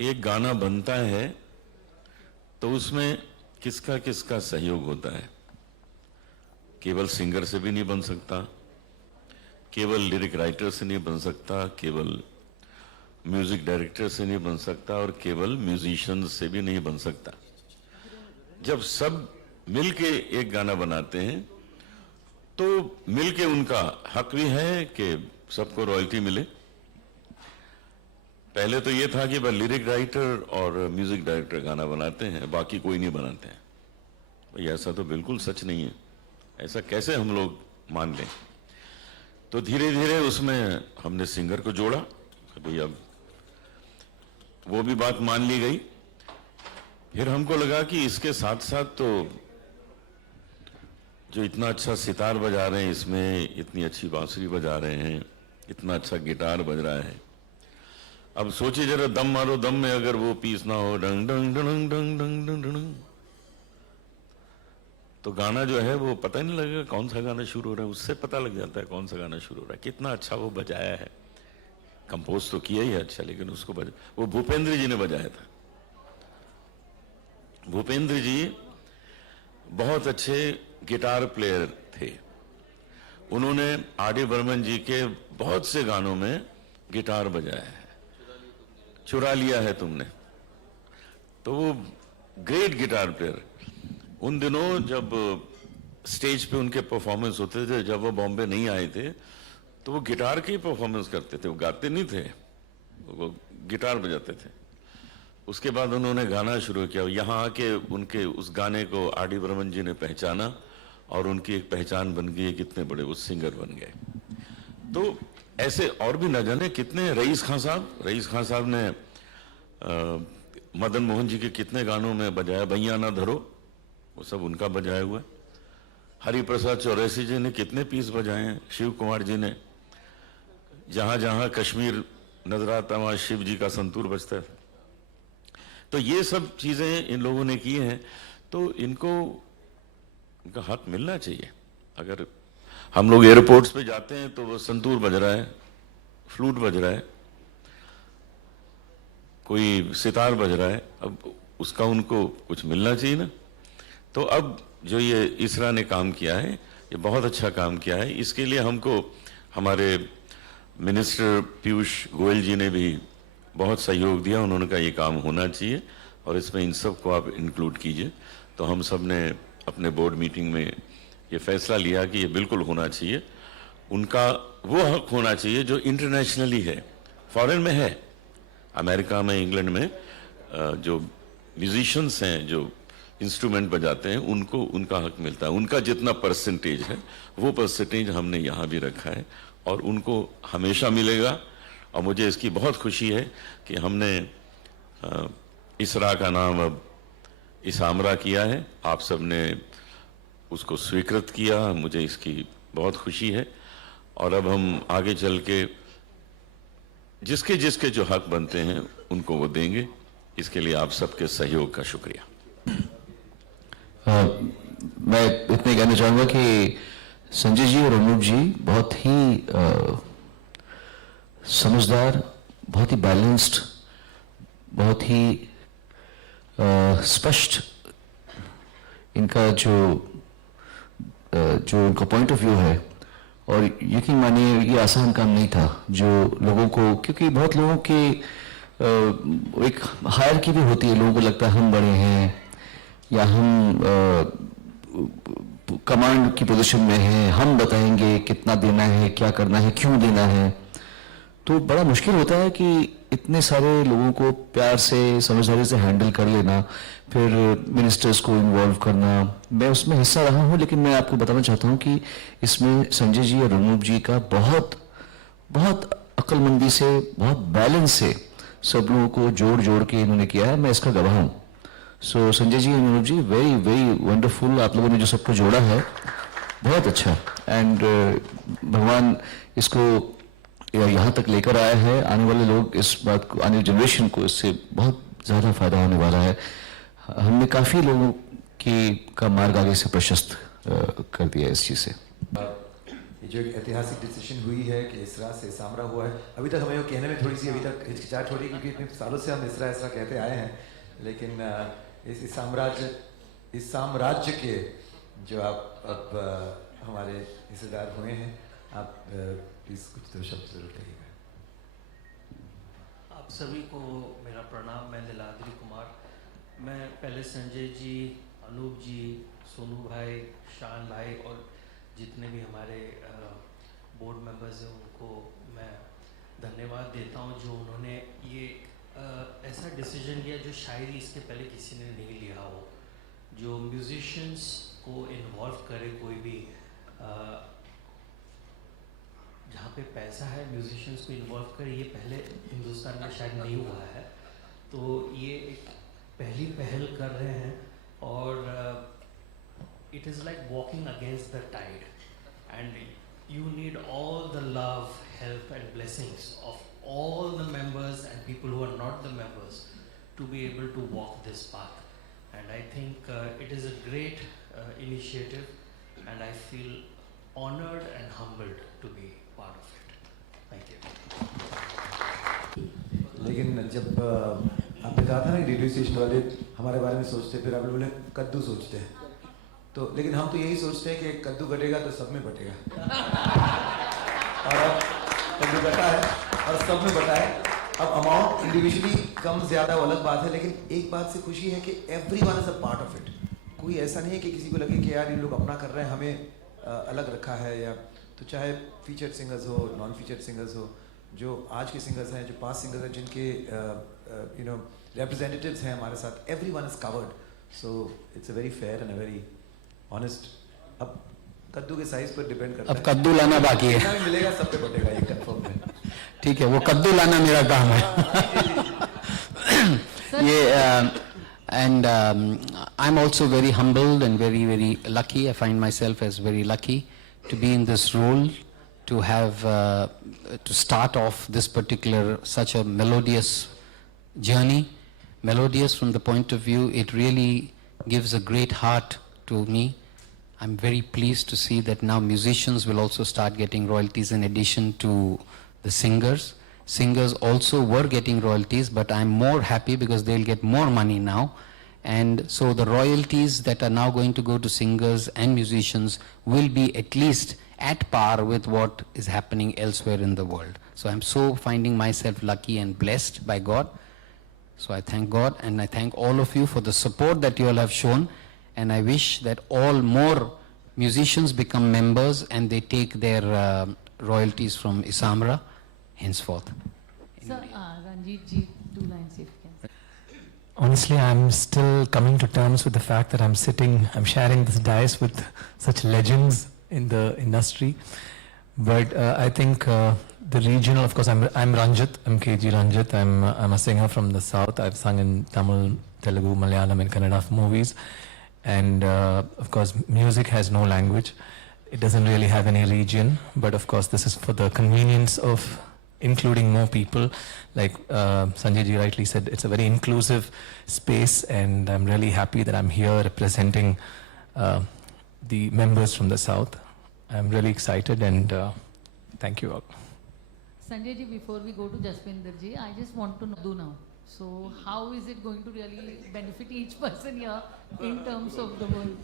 एक गाना बनता है तो उसमें किसका किसका सहयोग होता है। केवल सिंगर से भी नहीं बन सकता, केवल लिरिक राइटर से नहीं बन सकता, केवल म्यूजिक डायरेक्टर से नहीं बन सकता और केवल म्यूजिशियन से भी नहीं बन सकता। जब सब मिलके एक गाना बनाते हैं तो मिलके उनका हक भी है कि सबको रॉयल्टी मिले। पहले तो ये था कि बस लिरिक राइटर और म्यूजिक डायरेक्टर गाना बनाते हैं, बाकी कोई नहीं बनाते हैं। भाई ऐसा तो बिल्कुल सच नहीं है, ऐसा कैसे हम लोग मान लें। तो धीरे धीरे उसमें हमने सिंगर को जोड़ा, भाई अब वो भी बात मान ली गई। फिर हमको लगा कि इसके साथ साथ तो जो इतना अच्छा सितार बजा रहे हैं, इसमें इतनी अच्छी बांसुरी बजा रहे हैं, इतना अच्छा गिटार बज रहा है, अब सोचिए जरा दम मारो, दम में अगर वो पीस ना हो, डंग डंग डंग डंग डंग डंग डंग, तो गाना जो है वो पता ही नहीं लगेगा कौन सा गाना शुरू हो रहा है। उससे पता लग जाता है कौन सा गाना शुरू हो रहा है, कितना अच्छा वो बजाया है। कंपोज तो किया ही है अच्छा, लेकिन उसको वो भूपेंद्र जी ने बजाया था। भूपेंद्र जी बहुत अच्छे गिटार प्लेयर थे। उन्होंने आर.डी. बर्मन जी के बहुत से गानों में गिटार बजाया है। चुरा लिया है तुमने, तो वो ग्रेट गिटार प्लेयर। उन दिनों जब स्टेज पे उनके परफॉर्मेंस होते थे, जब वो बॉम्बे नहीं आए थे, तो वो गिटार की परफॉर्मेंस करते थे, वो गाते नहीं थे, वो गिटार बजाते थे। उसके बाद उन्होंने गाना शुरू किया। यहाँ आके उनके उस गाने को आर.डी. बर्मन जी ने पहचाना और उनकी एक पहचान बन गई, कितने बड़े वो सिंगर बन गए। तो ऐसे और भी न जाने कितने, रईस खान साहब ने मदन मोहन जी के कितने गानों में बजाया, भैया ना धरो, वो सब उनका बजाया हुआ है। हरिप्रसाद चौरसी जी ने कितने पीस बजाए हैं, शिव कुमार जी ने जहां जहां कश्मीर नजर आता वहां शिव जी का संतूर बजता है। तो ये सब चीजें इन लोगों ने की हैं, तो इनको इनका हक मिलना चाहिए। अगर हम लोग एयरपोर्ट्स पे जाते हैं तो वो संतूर बज रहा है, फ्लूट बज रहा है, कोई सितार बज रहा है, अब उसका उनको कुछ मिलना चाहिए ना। तो अब जो ये इसरा ने काम किया है, ये बहुत अच्छा काम किया है। इसके लिए हमको हमारे मिनिस्टर पीयूष गोयल जी ने भी बहुत सहयोग दिया। उन्होंने कहा ये काम होना चाहिए और इसमें इन सब को आप इंक्लूड कीजिए। तो हम सब ने अपने बोर्ड मीटिंग में ये फैसला लिया कि ये बिल्कुल होना चाहिए। उनका वो हक होना चाहिए जो इंटरनेशनली है, फॉरेन में है, अमेरिका में, इंग्लैंड में जो म्यूजिशियंस हैं, जो इंस्ट्रूमेंट बजाते हैं, उनको उनका हक मिलता है। उनका जितना परसेंटेज है वो परसेंटेज हमने यहाँ भी रखा है और उनको हमेशा मिलेगा। और मुझे इसकी बहुत खुशी है कि हमने इसरा का नाम अब इसामरा किया है। आप सब ने उसको स्वीकृत किया, मुझे इसकी बहुत खुशी है। और अब हम आगे चल के जिसके जिसके जो हक बनते हैं उनको वो देंगे। इसके लिए आप सबके सहयोग का शुक्रिया। मैं इतने कहना चाहूँगा कि संजय जी और अनूप जी बहुत ही समझदार, बहुत ही बैलेंस्ड, बहुत ही स्पष्ट इनका जो इनका पॉइंट ऑफ व्यू है। और यकीन मानिए ये आसान काम नहीं था जो लोगों को, क्योंकि बहुत लोगों की एक हायरार्की भी होती है। लोगों को लगता है हम बड़े हैं या हम कमांड की पोजीशन में हैं, हम बताएंगे कितना देना है, क्या करना है, क्यों देना है। तो बड़ा मुश्किल होता है कि इतने सारे लोगों को प्यार से, समझदारी से हैंडल कर लेना, फिर मिनिस्टर्स को इन्वॉल्व करना। मैं उसमें हिस्सा रहा हूं, लेकिन मैं आपको बताना चाहता हूं कि इसमें संजय जी और अनूप जी का बहुत बहुत अक्लमंदी से, बहुत बैलेंस से सब लोगों को जोड़ जोड़ के इन्होंने किया है। मैं इसका गवाह हूँ। सो संजय जी, अनूप जी, वेरी वेरी वंडरफुल। आप लोगों ने जो सबको जोड़ा है बहुत अच्छा। एंड भगवान इसको यहाँ तक लेकर आया है। आने वाले लोग इस बात को, आने वाली जनरेशन को इससे बहुत ज़्यादा फायदा होने वाला है। हमने काफ़ी लोगों की का मार्ग आगे से प्रशस्त कर दिया इस चीज़ से। जो एक ऐतिहासिक डिसीजन हुई है कि इसरा से सामरा हुआ है, अभी तक हमें वो कहने में थोड़ी सी अभी तक हिचकिचाहट हो रही है, क्योंकि इतने सालों से हम इसरा इसरा कहते आए हैं, लेकिन इस साम्राज्य के जो आप अब हमारे हिस्सेदार हुए हैं, आप प्लीज़ कुछ दो शब्द जरूर कहिएगा। आप सभी को मेरा प्रणाम। मैं लीलाद्री कुमार। मैं पहले संजय जी, अनूप जी, सोनू भाई, शान भाई और जितने भी हमारे बोर्ड मेंबर्स हैं उनको मैं धन्यवाद देता हूं, जो उन्होंने ये ऐसा डिसीजन लिया जो शायद इसके पहले किसी ने नहीं लिया हो, जो म्यूजिशियंस को इन्वॉल्व करे। कोई भी जहाँ पे पैसा है म्यूजिशियंस को इन्वॉल्व करे, ये पहले हिंदुस्तान में शायद नहीं हुआ है। तो ये एक पहली पहल कर रहे हैं और it is like walking against the tide, and you need all the love, help and blessings of all the members and people who are not the members to be able to walk this path. And I think it is a great initiative, and I feel honored and humbled to be part of it. Thank you. लेकिन जब आपने कहा था ना radio station वाले हमारे बारे में सोचते, फिर आपने बोले कद्दू सोचते हैं, तो लेकिन हम तो यही सोचते हैं कि कद्दू कटेगा तो सब में बटेगा। और अब कद्दू कटा है और सब में बटा है। अब अमाउंट इंडिविजुअली कम ज़्यादा वो अलग बात है, लेकिन एक बात से खुशी है कि everyone is a part of it. कोई ऐसा नहीं है कि किसी को लगे कि यार ये लोग अपना कर रहे हैं, हमें अलग रखा है, या तो चाहे फीचर्ड सिंगर्स हो, नॉन फीचर्ड सिंगर्स हो, जो आज के सिंगर्स हैं, जो पास्ट सिंगर्स हैं, जिनके रिप्रेजेंटेटिव्स हैं हमारे साथ, everyone is covered. So it's a very fair and a very honest. अब कद्दू के साइज पर डिपेंड करता है। अब कद्दू लाना बाकी है। जितना भी मिलेगा सब पे बटेगा, ये कंफर्म है। ठीक है, वो कद्दू लाना मेरा काम है। ये and I'm also very humbled and very, very lucky. I find myself as very lucky to be in this role, to have to start off this particular such a melodious journey. Melodious from the point of view, it really gives a great heart to me. I'm very pleased to see that now musicians will also start getting royalties in addition to the singers. Singers also were getting royalties, but I'm more happy because they'll get more money now. And so the royalties that are now going to go to singers and musicians will be at least at par with what is happening elsewhere in the world. So I'm so finding myself lucky and blessed by God. So I thank God and I thank all of you for the support that you all have shown. And I wish that all more musicians become members and they take their royalties from Isamra henceforth. Sir, Ranjit ji, 2 lines if you can. Honestly, I'm still coming to terms with the fact that I'm sharing this dais with such legends in the industry. But I think the regional, of course, I'm Ranjit, I'm KG Ranjit, I'm a singer from the south. I've sung in Tamil, Telugu, Malayalam and Kannada movies. And of course, music has no language. It doesn't really have any region. But of course, this is for the convenience of including more people. Like Sanjay ji rightly said, it's a very inclusive space, and I'm really happy that I'm here representing the members from the South. I'm really excited, and thank you all. Sanjay ji, before we go to Jaswinder ji, I just want to know now. So how is it going to really benefit each person here in terms of the world?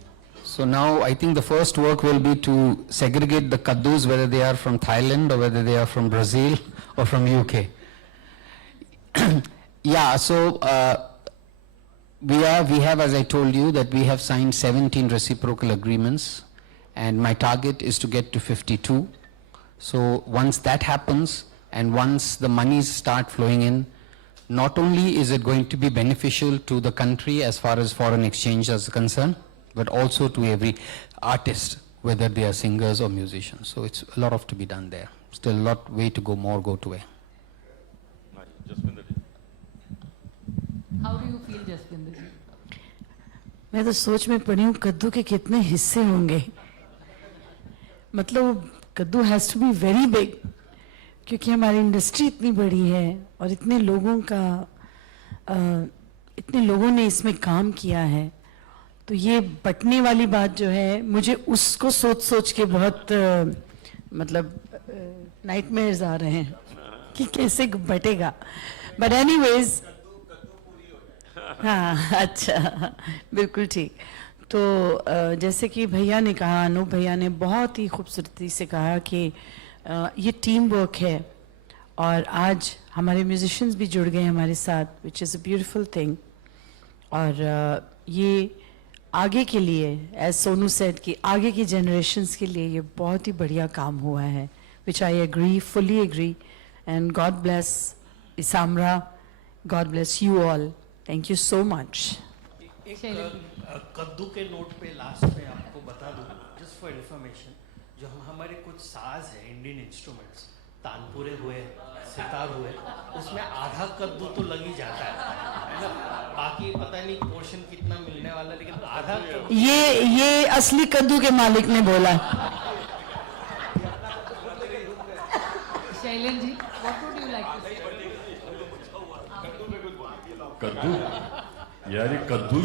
So now I think the first work will be to segregate the kaddus, whether they are from Thailand or whether they are from Brazil or from UK. Yeah, so we have, as I told you, that we have signed 17 reciprocal agreements, and my target is to get to 52. So once that happens, and once the monies start flowing in, not only is it going to be beneficial to the country as far as foreign exchange is concerned, but also to every artist, whether they are singers or musicians. So it's a lot of to be done there. Still a lot way to go, more go to way. How do you feel, Jaswinder ji? मैं तो सोच में पड़ी हूँ कद्दू के कितने हिस्से होंगे. मतलब कद्दू has to be very big, क्योंकि हमारी इंडस्ट्री इतनी बड़ी है और इतने लोगों ने इसमें काम किया है. तो ये बटने वाली बात जो है, मुझे उसको सोच के बहुत मतलब नाइटमेयर्स आ रहे हैं कि कैसे बटेगा, बट एनीवेज हाँ अच्छा बिल्कुल ठीक। तो जैसे कि भैया ने कहा, अनूप भैया ने बहुत ही खूबसूरती से कहा कि ये टीम वर्क है और आज हमारे म्यूजिशियंस भी जुड़ गए हमारे साथ, which is a beautiful thing. और ये आगे के लिए, एज सोनू सेड, कि आगे की जनरेशन्स के लिए ये बहुत ही बढ़िया काम हुआ है, which I agree, fully agree. And God bless ISAMRA, God bless you all, thank you so much. कद्दू के नोट पे लास्ट में आपको बता दूं, जस्ट फॉर इन्फॉर्मेशन, जो हमारे कुछ साज है, इंडियन इंस्ट्रूमेंट्स, तानपुरे हुए, सितार हुए, उसमें आधा कद्दू तो लग ही जाता है ना। बाकी पता नहीं पोर्शन कितना मिलने वाला, लेकिन आधा कद्दू ये असली कद्दू के मालिक ने बोला। शैलेन जी, what would you like to say? कद्दू, यार ये कद्दू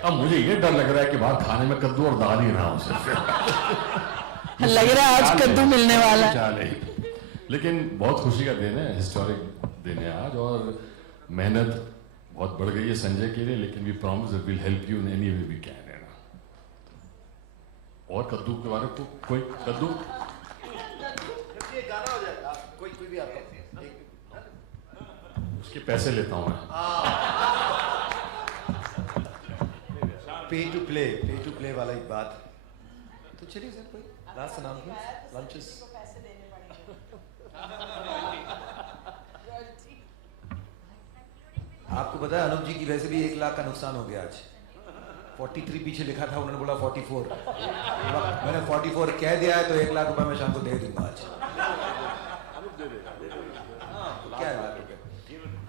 अब मुझे ये डर लग रहा है कि बाहर खाने में कद्दू और दाल ही ना हो सिर्फ लग रहा है आज कद्दू मिलने वाला है। चाल है। लेकिन बहुत खुशी का दिन है, हिस्टोरिक दिन है आज, और मेहनत बहुत बढ़ गई है संजय के लिए, लेकिन we promise that we will help you in any way we can. है ना? और कद्दू के बारे में कोई कद्दू गाना हो जाएगा, कोई भी आपका उसके पैसे लेता हूं मैं। पे टू प्ले वाला एक बात। तो चलिए सर, कोई लास्ट अनाउंसमेंट, लंचेस। आपको पता है अनूप जी की वैसे भी 1 लाख का नुकसान हो गया आज। 43 पीछे लिखा था, उन्होंने बोला 44। मैंने 44 कह दिया है, तो 1 लाख रुपए मैं शाम को दे दूंगा आज। क्या है 1 लाख रुपए?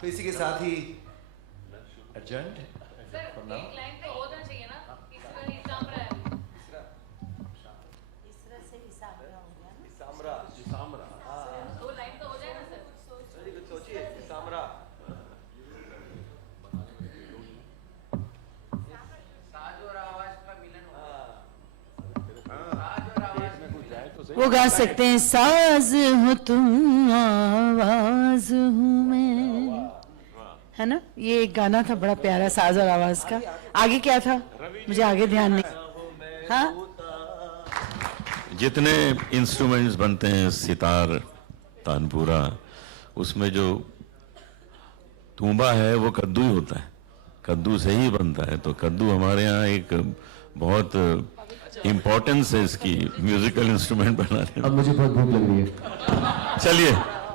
तो इसी के साथ ही एडजर्न्ड फॉर नाउ। एक लाइन तो होना चाहिए ना, इसरा इसामरा है। इसरा से इसामरा हो गया ना। इसामरा। दो लाइन तो हो जाए ना सर। सोचिए इसामरा। वो गा सकते हैं, साज हो तुम आवाज हूँ मैं, है ना। ये एक गाना था बड़ा प्यारा, साज और आवाज का। आगे क्या था मुझे आगे ध्यान नहीं। हाँ, जितने इंस्ट्रूमेंट्स बनते हैं, सितार, तानपुरा, उसमें जो तूंबा है वो कद्दू ही होता है, कद्दू से ही बनता है। तो कद्दू हमारे यहाँ एक बहुत इम्पोर्टेंस है इसकी, म्यूजिकल इंस्ट्रूमेंट बनाने में। अब मुझे बहुत भूख लग रही है। चलिए,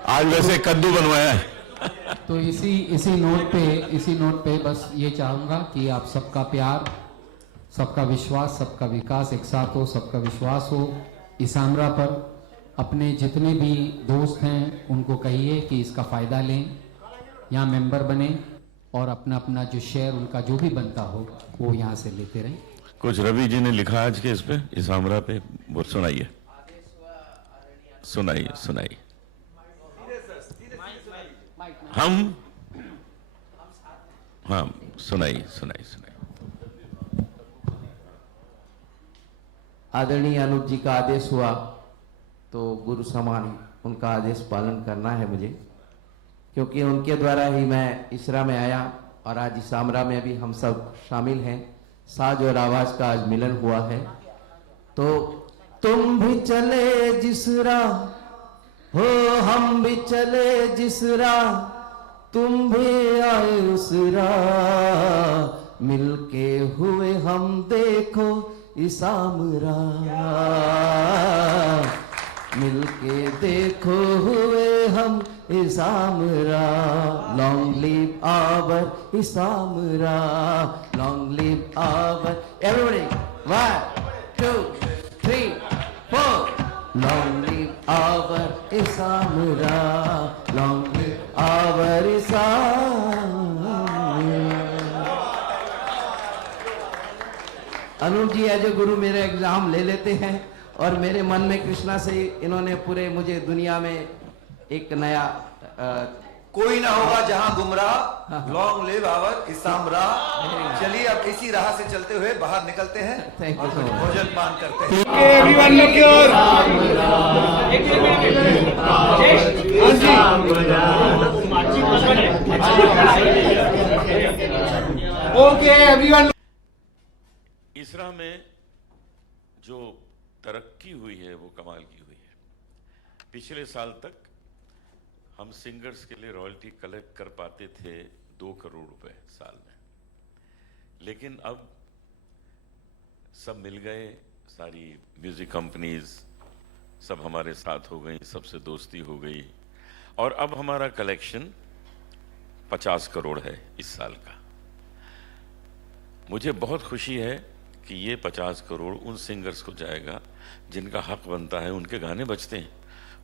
आज वैसे कद्दू बनवाया है। तो इसी नोट पे बस ये चाहूँगा कि आप सबका प्यार, सबका विश्वास, सबका विकास एक साथ हो, सबका विश्वास हो। इसामरा पर अपने जितने भी दोस्त हैं उनको कहिए कि इसका फ़ायदा लें, यहाँ मेंबर बने और अपना अपना जो शेयर उनका जो भी बनता हो वो यहाँ से लेते रहें। कुछ रवि जी ने लिखा आज के इस पे, इसामरा पे, वो सुनाइए। सुनाइए। हम हाँ, सुनाइए। आदरणीय अनूप जी का आदेश हुआ तो गुरु समान उनका आदेश पालन करना है मुझे, क्योंकि उनके द्वारा ही मैं इसरा में आया और आज इसामरा में भी हम सब शामिल हैं। साज और आवाज का आज मिलन हुआ है। तो तुम भी चले जिस राह हो, हम भी चले जिस राह, तुम भी आए उस राह, मिलके हुए हम देखो इसामरा, मिलके देखो हुए हम ISAMRA. Long live our ISAMRA, long live our, everybody 1 2 3 4। Long live our ISAMRA, long live our ISAMRA. Anup ji as a guru मेरे एग्जाम ले लेते हैं और मेरे मन में कृष्णा से इन्होंने पूरे मुझे दुनिया में एक नया कोई ना होगा जहां गुमराह, लॉन्ग लिव आवर इसामरा। चलिए अब इसी राह से चलते हुए बाहर निकलते हैं Thank you और so कुछ much. भोजन पान करते हैं। इसरा में जो तरक्की हुई है वो कमाल की हुई है। पिछले साल तक हम सिंगर्स के लिए रॉयल्टी कलेक्ट कर पाते थे 2 करोड़ रुपए साल में, लेकिन अब सब मिल गए, सारी म्यूजिक कंपनीज सब हमारे साथ हो गई, सबसे दोस्ती हो गई और अब हमारा कलेक्शन 50 करोड़ है इस साल का। मुझे बहुत खुशी है कि ये 50 करोड़ उन सिंगर्स को जाएगा जिनका हक बनता है। उनके गाने बजते हैं,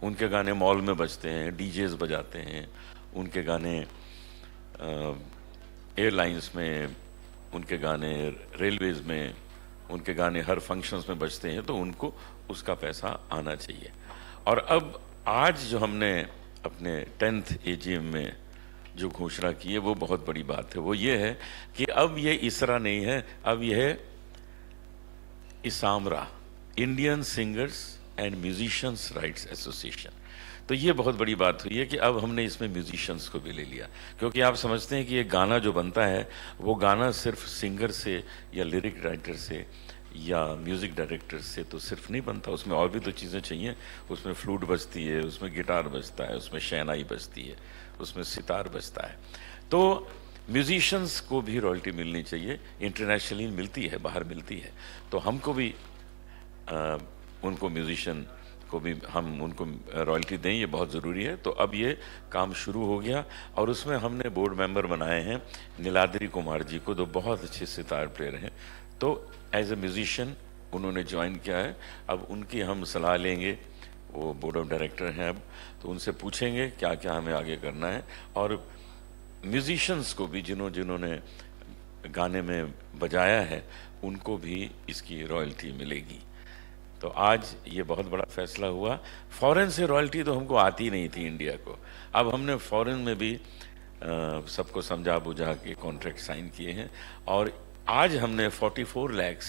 उनके गाने मॉल में बजते हैं, डीजेस बजाते हैं, उनके गाने एयरलाइंस में, उनके गाने रेलवेज में, उनके गाने हर फंक्शंस में बजते हैं, तो उनको उसका पैसा आना चाहिए। और अब आज जो हमने अपने 10th AGM में जो घोषणा की है वो बहुत बड़ी बात है। वो ये है कि अब ये इसरा नहीं है, अब ये है ISAMRA, Indian Singers and Musicians Rights Association. तो ये बहुत बड़ी बात हुई है कि अब हमने इसमें म्यूजिशियंस को भी ले लिया, क्योंकि आप समझते हैं कि ये गाना जो बनता है वो गाना सिर्फ सिंगर से या लिरिक राइटर से या म्यूजिक डायरेक्टर से तो सिर्फ नहीं बनता, उसमें और भी तो चीज़ें चाहिए। उसमें फ्लूट बजती है, उसमें गिटार बजता है, उसमें शहनाई बजती है, उसमें सितार बजता है। तो म्यूजिशियंस को भी रॉयल्टी मिलनी चाहिए, इंटरनेशनली मिलती है, बाहर मिलती है, तो हमको भी उनको म्यूजिशियन को भी हम उनको रॉयल्टी दें, ये बहुत ज़रूरी है। तो अब ये काम शुरू हो गया और उसमें हमने बोर्ड मेंबर बनाए हैं नीलाद्री कुमार जी को, जो बहुत अच्छे सितार प्लेयर हैं। तो एज ए म्यूजिशियन उन्होंने ज्वाइन किया है। अब उनकी हम सलाह लेंगे, वो बोर्ड ऑफ डायरेक्टर हैं अब, तो उनसे पूछेंगे क्या क्या हमें आगे करना है। और म्यूजिशियंस को भी जिन्होंने गाने में बजाया है उनको भी इसकी रॉयल्टी मिलेगी। तो आज ये बहुत बड़ा फैसला हुआ। फॉरेन से रॉयल्टी तो हमको आती नहीं थी इंडिया को, अब हमने फॉरेन में भी सबको समझा बुझा के कॉन्ट्रैक्ट साइन किए हैं और आज हमने 44 लाख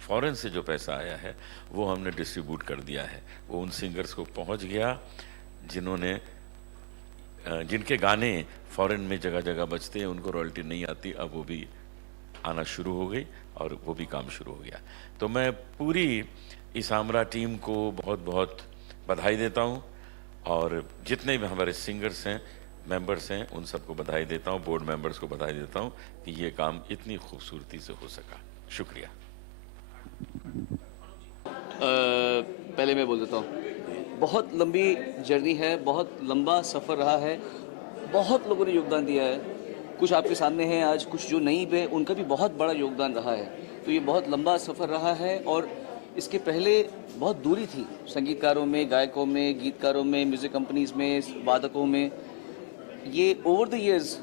फॉरेन से जो पैसा आया है वो हमने डिस्ट्रीब्यूट कर दिया है। वो उन सिंगर्स को पहुंच गया जिनके गाने फॉरेन में जगह जगह बजते हैं, उनको रॉयल्टी नहीं आती, अब वो भी आना शुरू हो गई और वो भी काम शुरू हो गया। तो मैं पूरी इसामरा टीम को बहुत बहुत बधाई देता हूँ और जितने भी हमारे सिंगर्स हैं, मेंबर्स हैं, उन सबको बधाई देता हूँ, बोर्ड मेंबर्स को बधाई देता हूँ कि ये काम इतनी खूबसूरती से हो सका। शुक्रिया। पहले मैं बोल देता हूँ, बहुत लंबी जर्नी है, बहुत लंबा सफ़र रहा है, बहुत लोगों ने योगदान दिया है। कुछ आपके सामने हैं आज, कुछ जो नहीं पे, उनका भी बहुत बड़ा योगदान रहा है। तो ये बहुत लंबा सफ़र रहा है और इसके पहले बहुत दूरी थी संगीतकारों में, गायकों में, गीतकारों में, म्यूज़िक कंपनीज़ में, वादकों में। ये ओवर द इयर्स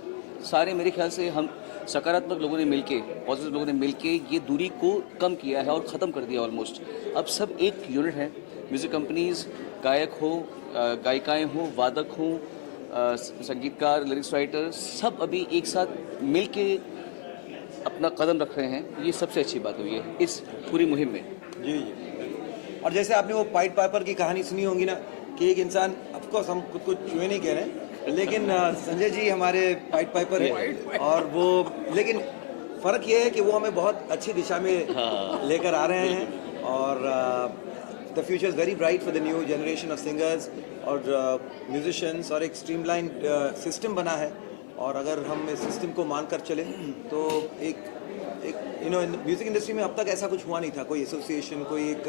सारे मेरे ख्याल से हम सकारात्मक लोगों ने मिलके, पॉजिटिव लोगों ने मिलके ये दूरी को कम किया है और ख़त्म कर दिया ऑलमोस्ट। अब सब एक यूनिट है। म्यूज़िक कंपनीज़, गायक हो, गायिकाएँ हों, वादक हों, संगीतकार, लिरिक्स राइटर, सब अभी एक साथ मिलके अपना कदम रख रहे हैं। ये सबसे अच्छी बात हुई है इस पूरी मुहिम में। जी जी। और जैसे आपने वो पाइट पाइपर की कहानी सुनी होगी ना, कि एक इंसान, ऑफकोर्स हम खुद को चूहे नहीं कह रहे हैं, लेकिन संजय जी हमारे पाइट पाइपर हैं और वो, लेकिन फ़र्क ये है कि वो हमें बहुत अच्छी दिशा में लेकर आ रहे हैं और the future is very bright for the new generation of singers और म्यूजिशियंस। और एक स्ट्रीमलाइन सिस्टम बना है और अगर हम इस सिस्टम को मानकर चले तो एक म्यूज़िक इंडस्ट्री में अब तक ऐसा कुछ हुआ नहीं था, कोई एसोसिएशन, कोई एक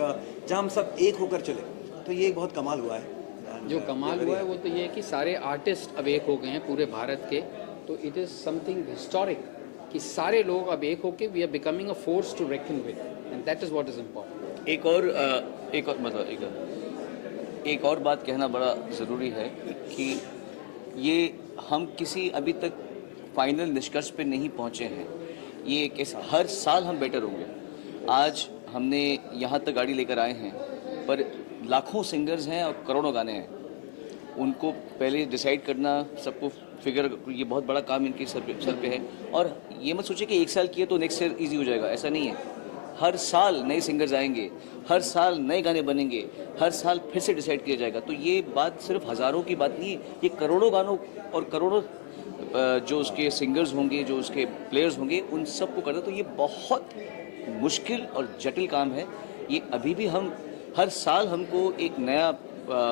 जहाँ हम सब एक होकर चले, तो ये एक बहुत कमाल हुआ है। जो कमाल हुआ है वो तो ये है कि सारे आर्टिस्ट अब एक हो गए हैं पूरे भारत के, तो इट इज़ समथिंग हिस्टोरिक कि सारे लोग अब एक होके we are becoming a force to reckon with, and that is what is important. एक और बात कहना बड़ा ज़रूरी है कि ये हम किसी अभी तक फाइनल निष्कर्ष पे नहीं पहुँचे हैं। ये हर साल हम बेटर होंगे। आज हमने यहाँ तक गाड़ी लेकर आए हैं, पर लाखों सिंगर्स हैं और करोड़ों गाने हैं। उनको पहले डिसाइड करना, सबको फिगर, ये बहुत बड़ा काम इनके सर पे है। और ये मत सोचिए कि एक साल किए तो नेक्स्ट ईयर ईजी हो जाएगा, ऐसा नहीं है। हर साल नए सिंगर्स आएंगे, हर साल नए गाने बनेंगे, हर साल फिर से डिसाइड किया जाएगा। तो ये बात सिर्फ हज़ारों की बात नहीं है, ये करोड़ों गानों और करोड़ों जो उसके सिंगर्स होंगे, जो उसके प्लेयर्स होंगे, उन सबको करना। तो ये बहुत मुश्किल और जटिल काम है। ये अभी भी हम हर साल हमको एक नया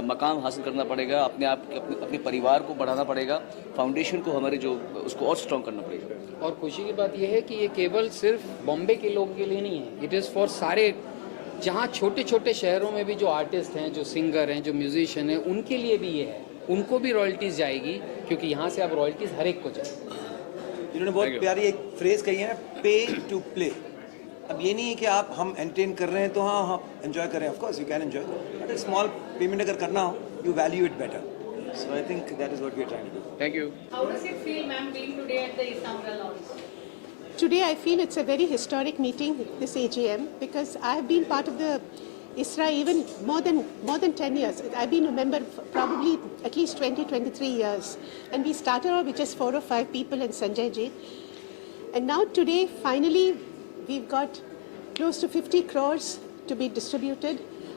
मकाम हासिल करना पड़ेगा, अपने आप अपने परिवार को बढ़ाना पड़ेगा, फाउंडेशन को हमारे जो उसको और स्ट्रॉन्ग करना पड़ेगा। और खुशी की बात यह है कि ये केवल सिर्फ बॉम्बे के लोगों के लिए नहीं है, इट इज़ फॉर सारे, जहाँ छोटे छोटे शहरों में भी जो आर्टिस्ट हैं, जो सिंगर हैं, जो म्यूजिशियन हैं, उनके लिए भी ये है, उनको भी रॉयल्टीज़ जाएगी, क्योंकि यहाँ से अब रॉयल्टीज़ हर एक को जाएगी। इन्होंने बहुत प्यारी एक फ्रेज कही है, पे टू प्ले। अब ये नहीं है कि हम एंटरटेन कर रहे हैं तो हाँ एंजॉय करें, of course you can enjoy, but small payment अगर करना हो, you value it better. So I think that is what we are trying to do. Thank you. How does it feel, ma'am, being today at the Isamra launch? Today I feel it's a very historic meeting, this AGM, because I have been part of the ISRA even more than 10 years. I've been a member probably at least 23 years. And we started off with just 4 or 5 people and Sanjay ji. And now today, finally, we've got close to 50 crores to be distributed.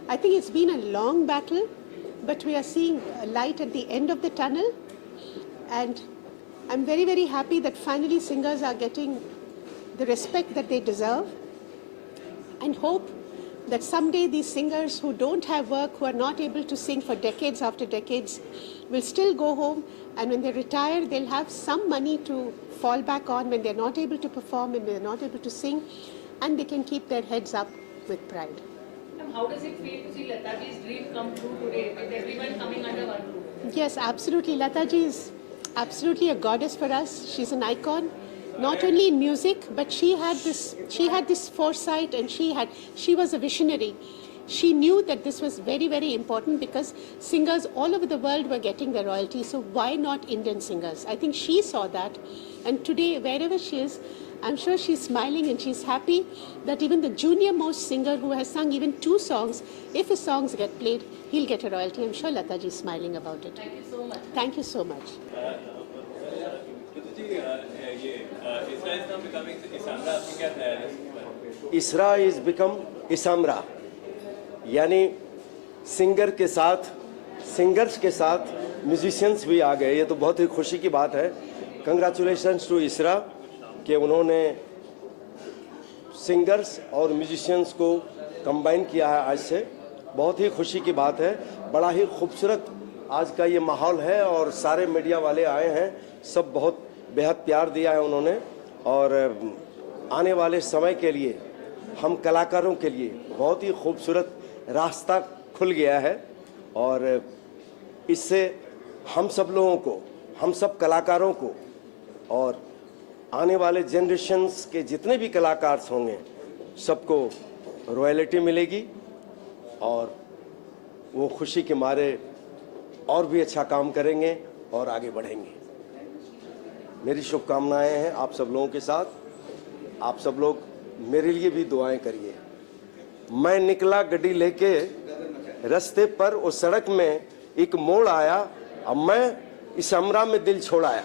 I think it's been a long battle, but we are seeing a light at the end of the tunnel. And I'm very, very happy that finally singers are getting the respect that they deserve, and hope that someday these singers who don't have work, who are not able to sing for decades after decades, will still go home, and when they retire, they'll have some money to fall back on when they're not able to perform and they're not able to sing, and they can keep their heads up with pride. How does it feel to see Lataji's dream come true today with everyone coming under one roof? Yes, absolutely. Lataji is absolutely a goddess for us. She's an icon, not only in music, but she had this foresight, and she was a visionary. She knew that this was very, very important, because singers all over the world were getting their royalties. So why not Indian singers? I think she saw that, and today, wherever she is, I'm sure she's smiling and she's happy that even the junior most singer who has sung even 2 songs, if his songs get played, he'll get a royalty. I'm sure Lataji is smiling about it. Thank you so much. Thank you so much. ISRA is become Isamra, यानी singer के साथ, singers के साथ musicians भी आ गए। ये तो बहुत ही खुशी की बात है। कंग्रेचुलेशंस टू ISRA कि उन्होंने सिंगर्स और म्यूजिशियंस को कंबाइन किया है आज से। बहुत ही खुशी की बात है। बड़ा ही खूबसूरत आज का ये माहौल है, और सारे मीडिया वाले आए हैं, सब बहुत बेहद प्यार दिया है उन्होंने। और आने वाले समय के लिए हम कलाकारों के लिए बहुत ही खूबसूरत रास्ता खुल गया है, और इससे हम सब लोगों को, हम सब कलाकारों को, और आने वाले जनरेशन्स के जितने भी कलाकार होंगे, सबको रॉयल्टी मिलेगी, और वो खुशी के मारे और भी अच्छा काम करेंगे और आगे बढ़ेंगे। मेरी शुभकामनाएं हैं आप सब लोगों के साथ। आप सब लोग मेरे लिए भी दुआएं करिए। मैं निकला गड्डी लेके रास्ते पर, उस सड़क में एक मोड़ आया, अब मैं इसामरा में दिल छोड़ाया।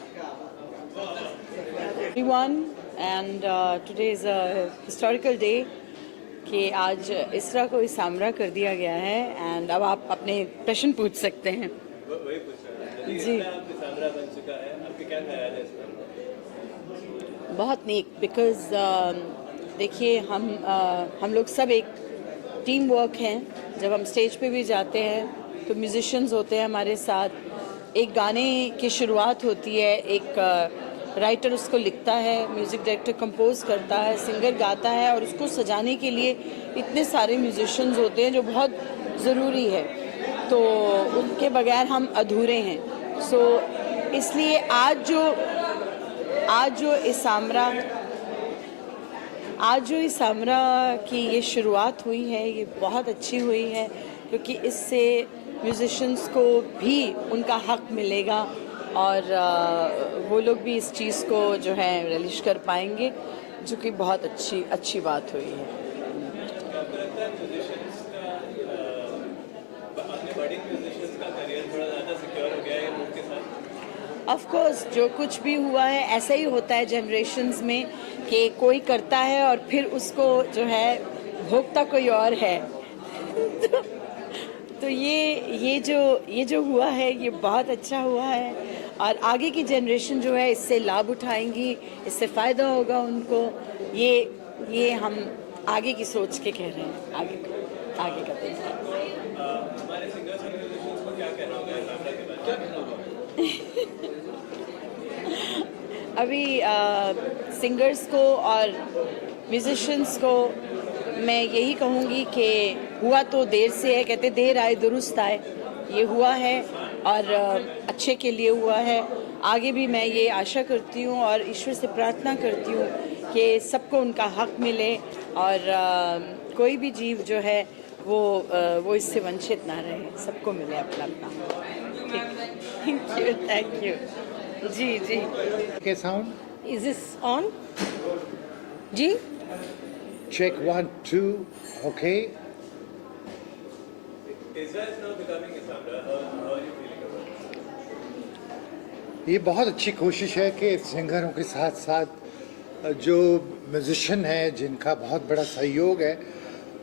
Everyone, and today is a historical day कि आज ISRA को इसामरा कर दिया गया है। एंड अब आप अपने प्रश्न पूछ सकते हैं। जी, बहुत नीक, बिकॉज देखिए हम लोग सब एक टीम वर्क हैं। जब हम स्टेज पे भी जाते हैं तो म्यूजिशियंस होते हैं हमारे साथ। एक गाने की शुरुआत होती है, एक राइटर उसको लिखता है, म्यूज़िक डायरेक्टर कंपोज करता है, सिंगर गाता है, और उसको सजाने के लिए इतने सारे म्यूजिशियंस होते हैं जो बहुत ज़रूरी है। तो उनके बगैर हम अधूरे हैं। सो इसलिए आज जो इसामरा की ये शुरुआत हुई है, ये बहुत अच्छी हुई है, क्योंकि इससे म्यूजिशियंस को भी उनका हक मिलेगा, और वो लोग भी इस चीज़ को जो है रिलीज कर पाएंगे, जो कि बहुत अच्छी बात हुई है। ऑफ ऑफ कोर्स जो कुछ भी हुआ है ऐसा ही होता है जनरेशन्स में कि कोई करता है और फिर उसको जो है भोगता कोई और है। तो ये जो हुआ है ये बहुत अच्छा हुआ है और आगे की जनरेशन जो है इससे लाभ उठाएंगी, इससे फ़ायदा होगा उनको। ये हम आगे की सोच के कह रहे हैं, आगे का देख रहे हैं। अभी सिंगर्स को और म्यूजिशियंस को मैं यही कहूँगी कि हुआ तो देर से है, कहते देर आए दुरुस्त आए। ये हुआ है और अच्छे के लिए हुआ है। आगे भी मैं ये आशा करती हूँ और ईश्वर से प्रार्थना करती हूँ कि सबको उनका हक मिले और कोई भी जीव जो है वो इससे वंचित ना रहे, सबको मिले अपना अपना। थैंक यू जी जी। Okay, sound. Is this on? जी? Check 1, 2. Okay. ये बहुत अच्छी कोशिश है कि सिंगरों के साथ साथ जो म्यूजिशियन हैं जिनका बहुत बड़ा सहयोग है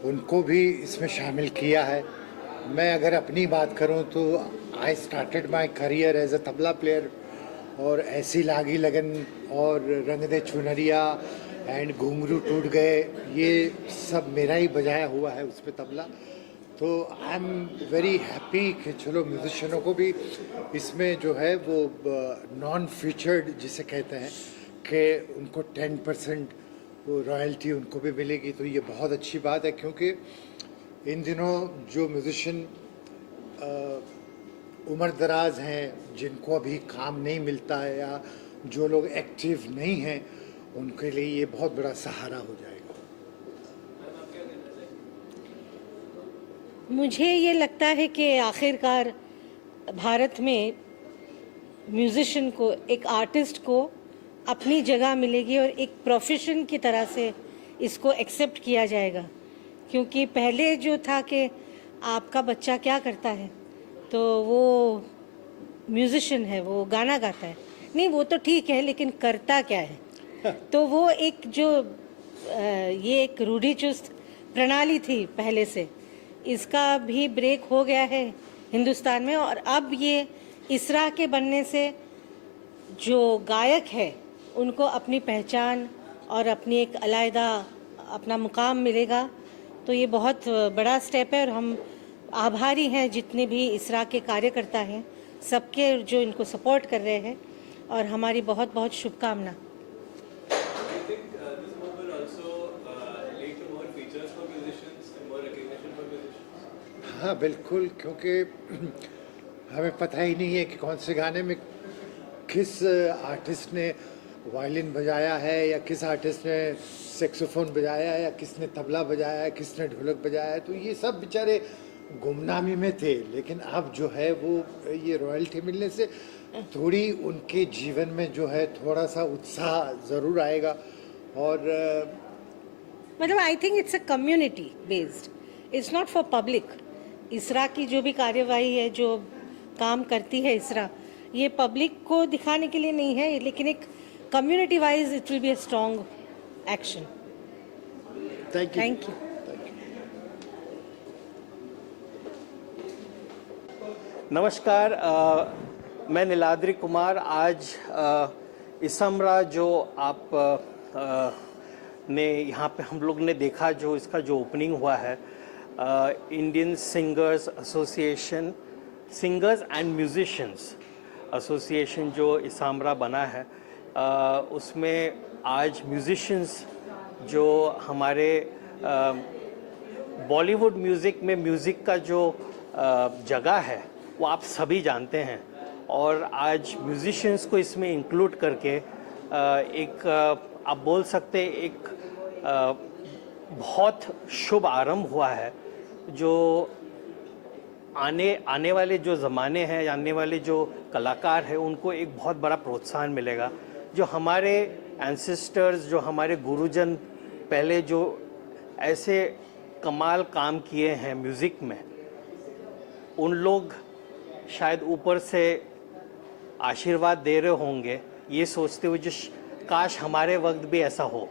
उनको भी इसमें शामिल किया है। मैं अगर अपनी बात करूं तो I started my career as a tabla player और ऐसी लागी लगन और रंग दे चुनरिया एंड घुंघरू टूट गए, ये सब मेरा ही बजाया हुआ है उस पर तबला। तो आई एम वेरी हैप्पी कि चलो म्यूजिशियनों को भी इसमें जो है वो नॉन फीचर्ड जिसे कहते हैं कि उनको 10% वो रॉयल्टी उनको भी मिलेगी। तो ये बहुत अच्छी बात है क्योंकि इन दिनों जो म्यूजिशियन उम्र दराज हैं, जिनको अभी काम नहीं मिलता है या जो लोग एक्टिव नहीं हैं, उनके लिए ये बहुत बड़ा सहारा हो जाएगा। मुझे ये लगता है कि आखिरकार भारत में म्यूज़िशियन को, एक आर्टिस्ट को अपनी जगह मिलेगी और एक प्रोफेशन की तरह से इसको एक्सेप्ट किया जाएगा। क्योंकि पहले जो था कि आपका बच्चा क्या करता है तो वो म्यूज़िशियन है, वो गाना गाता है, नहीं वो तो ठीक है लेकिन करता क्या है। तो वो एक जो ये एक रूढ़िचुस्त प्रणाली थी पहले से, इसका भी ब्रेक हो गया है हिंदुस्तान में। और अब ये इसरा के बनने से जो गायक है उनको अपनी पहचान और अपनी एक अलग अपना मुकाम मिलेगा। तो ये बहुत बड़ा स्टेप है और हम आभारी हैं जितने भी इसरा के कार्यकर्ता हैं, सबके जो इनको सपोर्ट कर रहे हैं, और हमारी बहुत बहुत शुभकामना। हाँ बिल्कुल, क्योंकि हमें पता ही नहीं है कि कौन से गाने में किस आर्टिस्ट ने वायलिन बजाया है या किस आर्टिस्ट ने सेक्सोफोन बजाया है या किसने तबला बजाया है, किसने ढोलक बजाया है। तो ये सब बेचारे गुमनामी में थे, लेकिन अब जो है वो ये रॉयल्टी मिलने से थोड़ी उनके जीवन में जो है थोड़ा सा उत्साह ज़रूर आएगा। और मतलब आई think it's a community based, it's not for public. इसरा की जो भी कार्यवाही है, जो काम करती है इसरा, ये पब्लिक को दिखाने के लिए नहीं है, लेकिन एक community wise it will be a strong action. Thank you. Thank you. नमस्कार, मैं नीलाद्री कुमार। आज इसमरा जो आप ने यहाँ पे हम लोग ने देखा, जो इसका जो ओपनिंग हुआ है, Indian singers association, singers and musicians association जो इसामरा बना है, उसमें आज म्यूजिशियंस जो हमारे बॉलीवुड म्यूज़िक में म्यूज़िक का जो जगह है वो आप सभी जानते हैं, और आज म्यूजिशियंस को इसमें इंक्लूड करके एक आप बोल सकते एक बहुत शुभ आरंभ हुआ है। जो आने वाले जो ज़माने हैं, आने वाले जो कलाकार हैं, उनको एक बहुत बड़ा प्रोत्साहन मिलेगा। जो हमारे एंसेस्टर्स, जो हमारे गुरुजन पहले जो ऐसे कमाल काम किए हैं म्यूज़िक में, उन लोग शायद ऊपर से आशीर्वाद दे रहे होंगे, ये सोचते हुए काश हमारे वक्त भी ऐसा हो।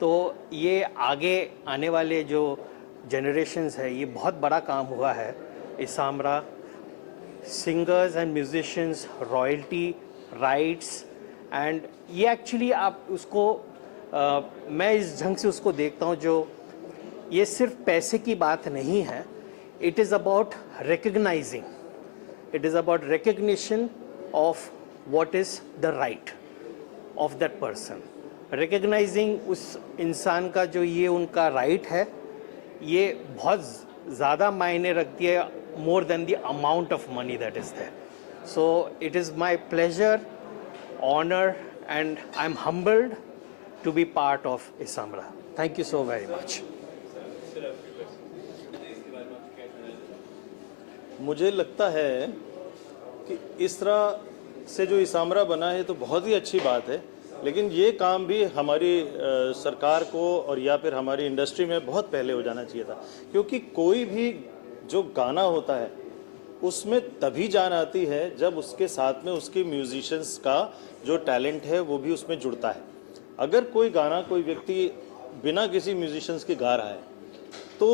तो ये आगे आने वाले जो जनरेशन्स है, ये बहुत बड़ा काम हुआ है ISAMRA. Singers and musicians, royalty, rights, and ये एक्चुअली आप उसको मैं इस ढंग से उसको देखता हूँ, जो ये सिर्फ पैसे की बात नहीं है। It is about recognising, it is about recognition of what is the right of that person, recognizing उस इंसान का जो ये उनका right है, ये बहुत ज़्यादा मायने रखती है, more than the amount of money that is there. So it is my pleasure, honor, and I'm humbled to be part of Isamra. Thank you so very much. मुझे लगता है कि इसरा से जो इसामरा बना है तो बहुत ही अच्छी बात है, लेकिन ये काम भी हमारी सरकार को और या फिर हमारी इंडस्ट्री में बहुत पहले हो जाना चाहिए था, क्योंकि कोई भी जो गाना होता है उसमें तभी जान आती है जब उसके साथ में उसके म्यूजिशियंस का जो टैलेंट है वो भी उसमें जुड़ता है। अगर कोई गाना कोई व्यक्ति बिना किसी म्यूजिशियंस के गा रहा है तो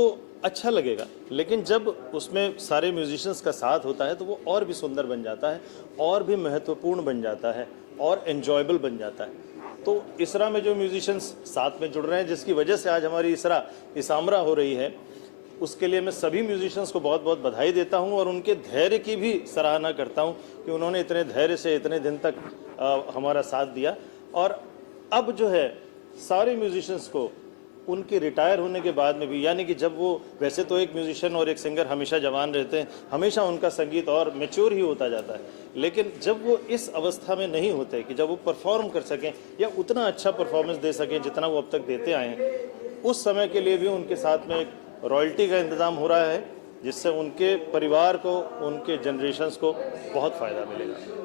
अच्छा लगेगा, लेकिन जब उसमें सारे म्यूजिशियंस का साथ होता है तो वो और भी सुंदर बन जाता है, और भी महत्वपूर्ण बन जाता है, और एन्जॉयबल बन जाता है। तो इसरा में जो म्यूजिशियंस साथ में जुड़ रहे हैं, जिसकी वजह से आज हमारी इसामरा हो रही है, उसके लिए मैं सभी म्यूजिशियंस को बहुत बहुत बधाई देता हूं और उनके धैर्य की भी सराहना करता हूं कि उन्होंने इतने धैर्य से इतने दिन तक हमारा साथ दिया। और अब जो है सारे म्यूजिशियंस को उनके रिटायर होने के बाद में भी, यानी कि जब वो, वैसे तो एक म्यूजिशियन और एक सिंगर हमेशा जवान रहते हैं, हमेशा उनका संगीत और मैच्योर ही होता जाता है, लेकिन जब वो इस अवस्था में नहीं होते कि जब वो परफॉर्म कर सकें या उतना अच्छा परफॉर्मेंस दे सकें जितना वो अब तक देते आए हैं, उस समय के लिए भी उनके साथ में एक रॉयल्टी का इंतज़ाम हो रहा है, जिससे उनके परिवार को, उनके जनरेशन्स को बहुत फ़ायदा मिलेगा।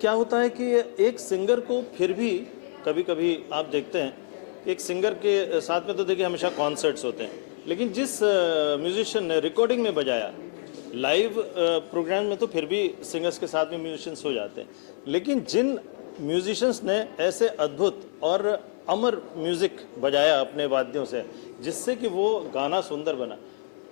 क्या होता है कि एक सिंगर को फिर भी कभी कभी आप देखते हैं, एक सिंगर के साथ में तो देखिए हमेशा कॉन्सर्ट्स होते हैं, लेकिन जिस म्यूजिशियन ने रिकॉर्डिंग में बजाया, लाइव प्रोग्राम में तो फिर भी सिंगर्स के साथ में म्यूजिशियंस हो जाते हैं, लेकिन जिन म्यूजिशियंस ने ऐसे अद्भुत और अमर म्यूज़िक बजाया अपने वाद्यों से, जिससे कि वो गाना सुंदर बना,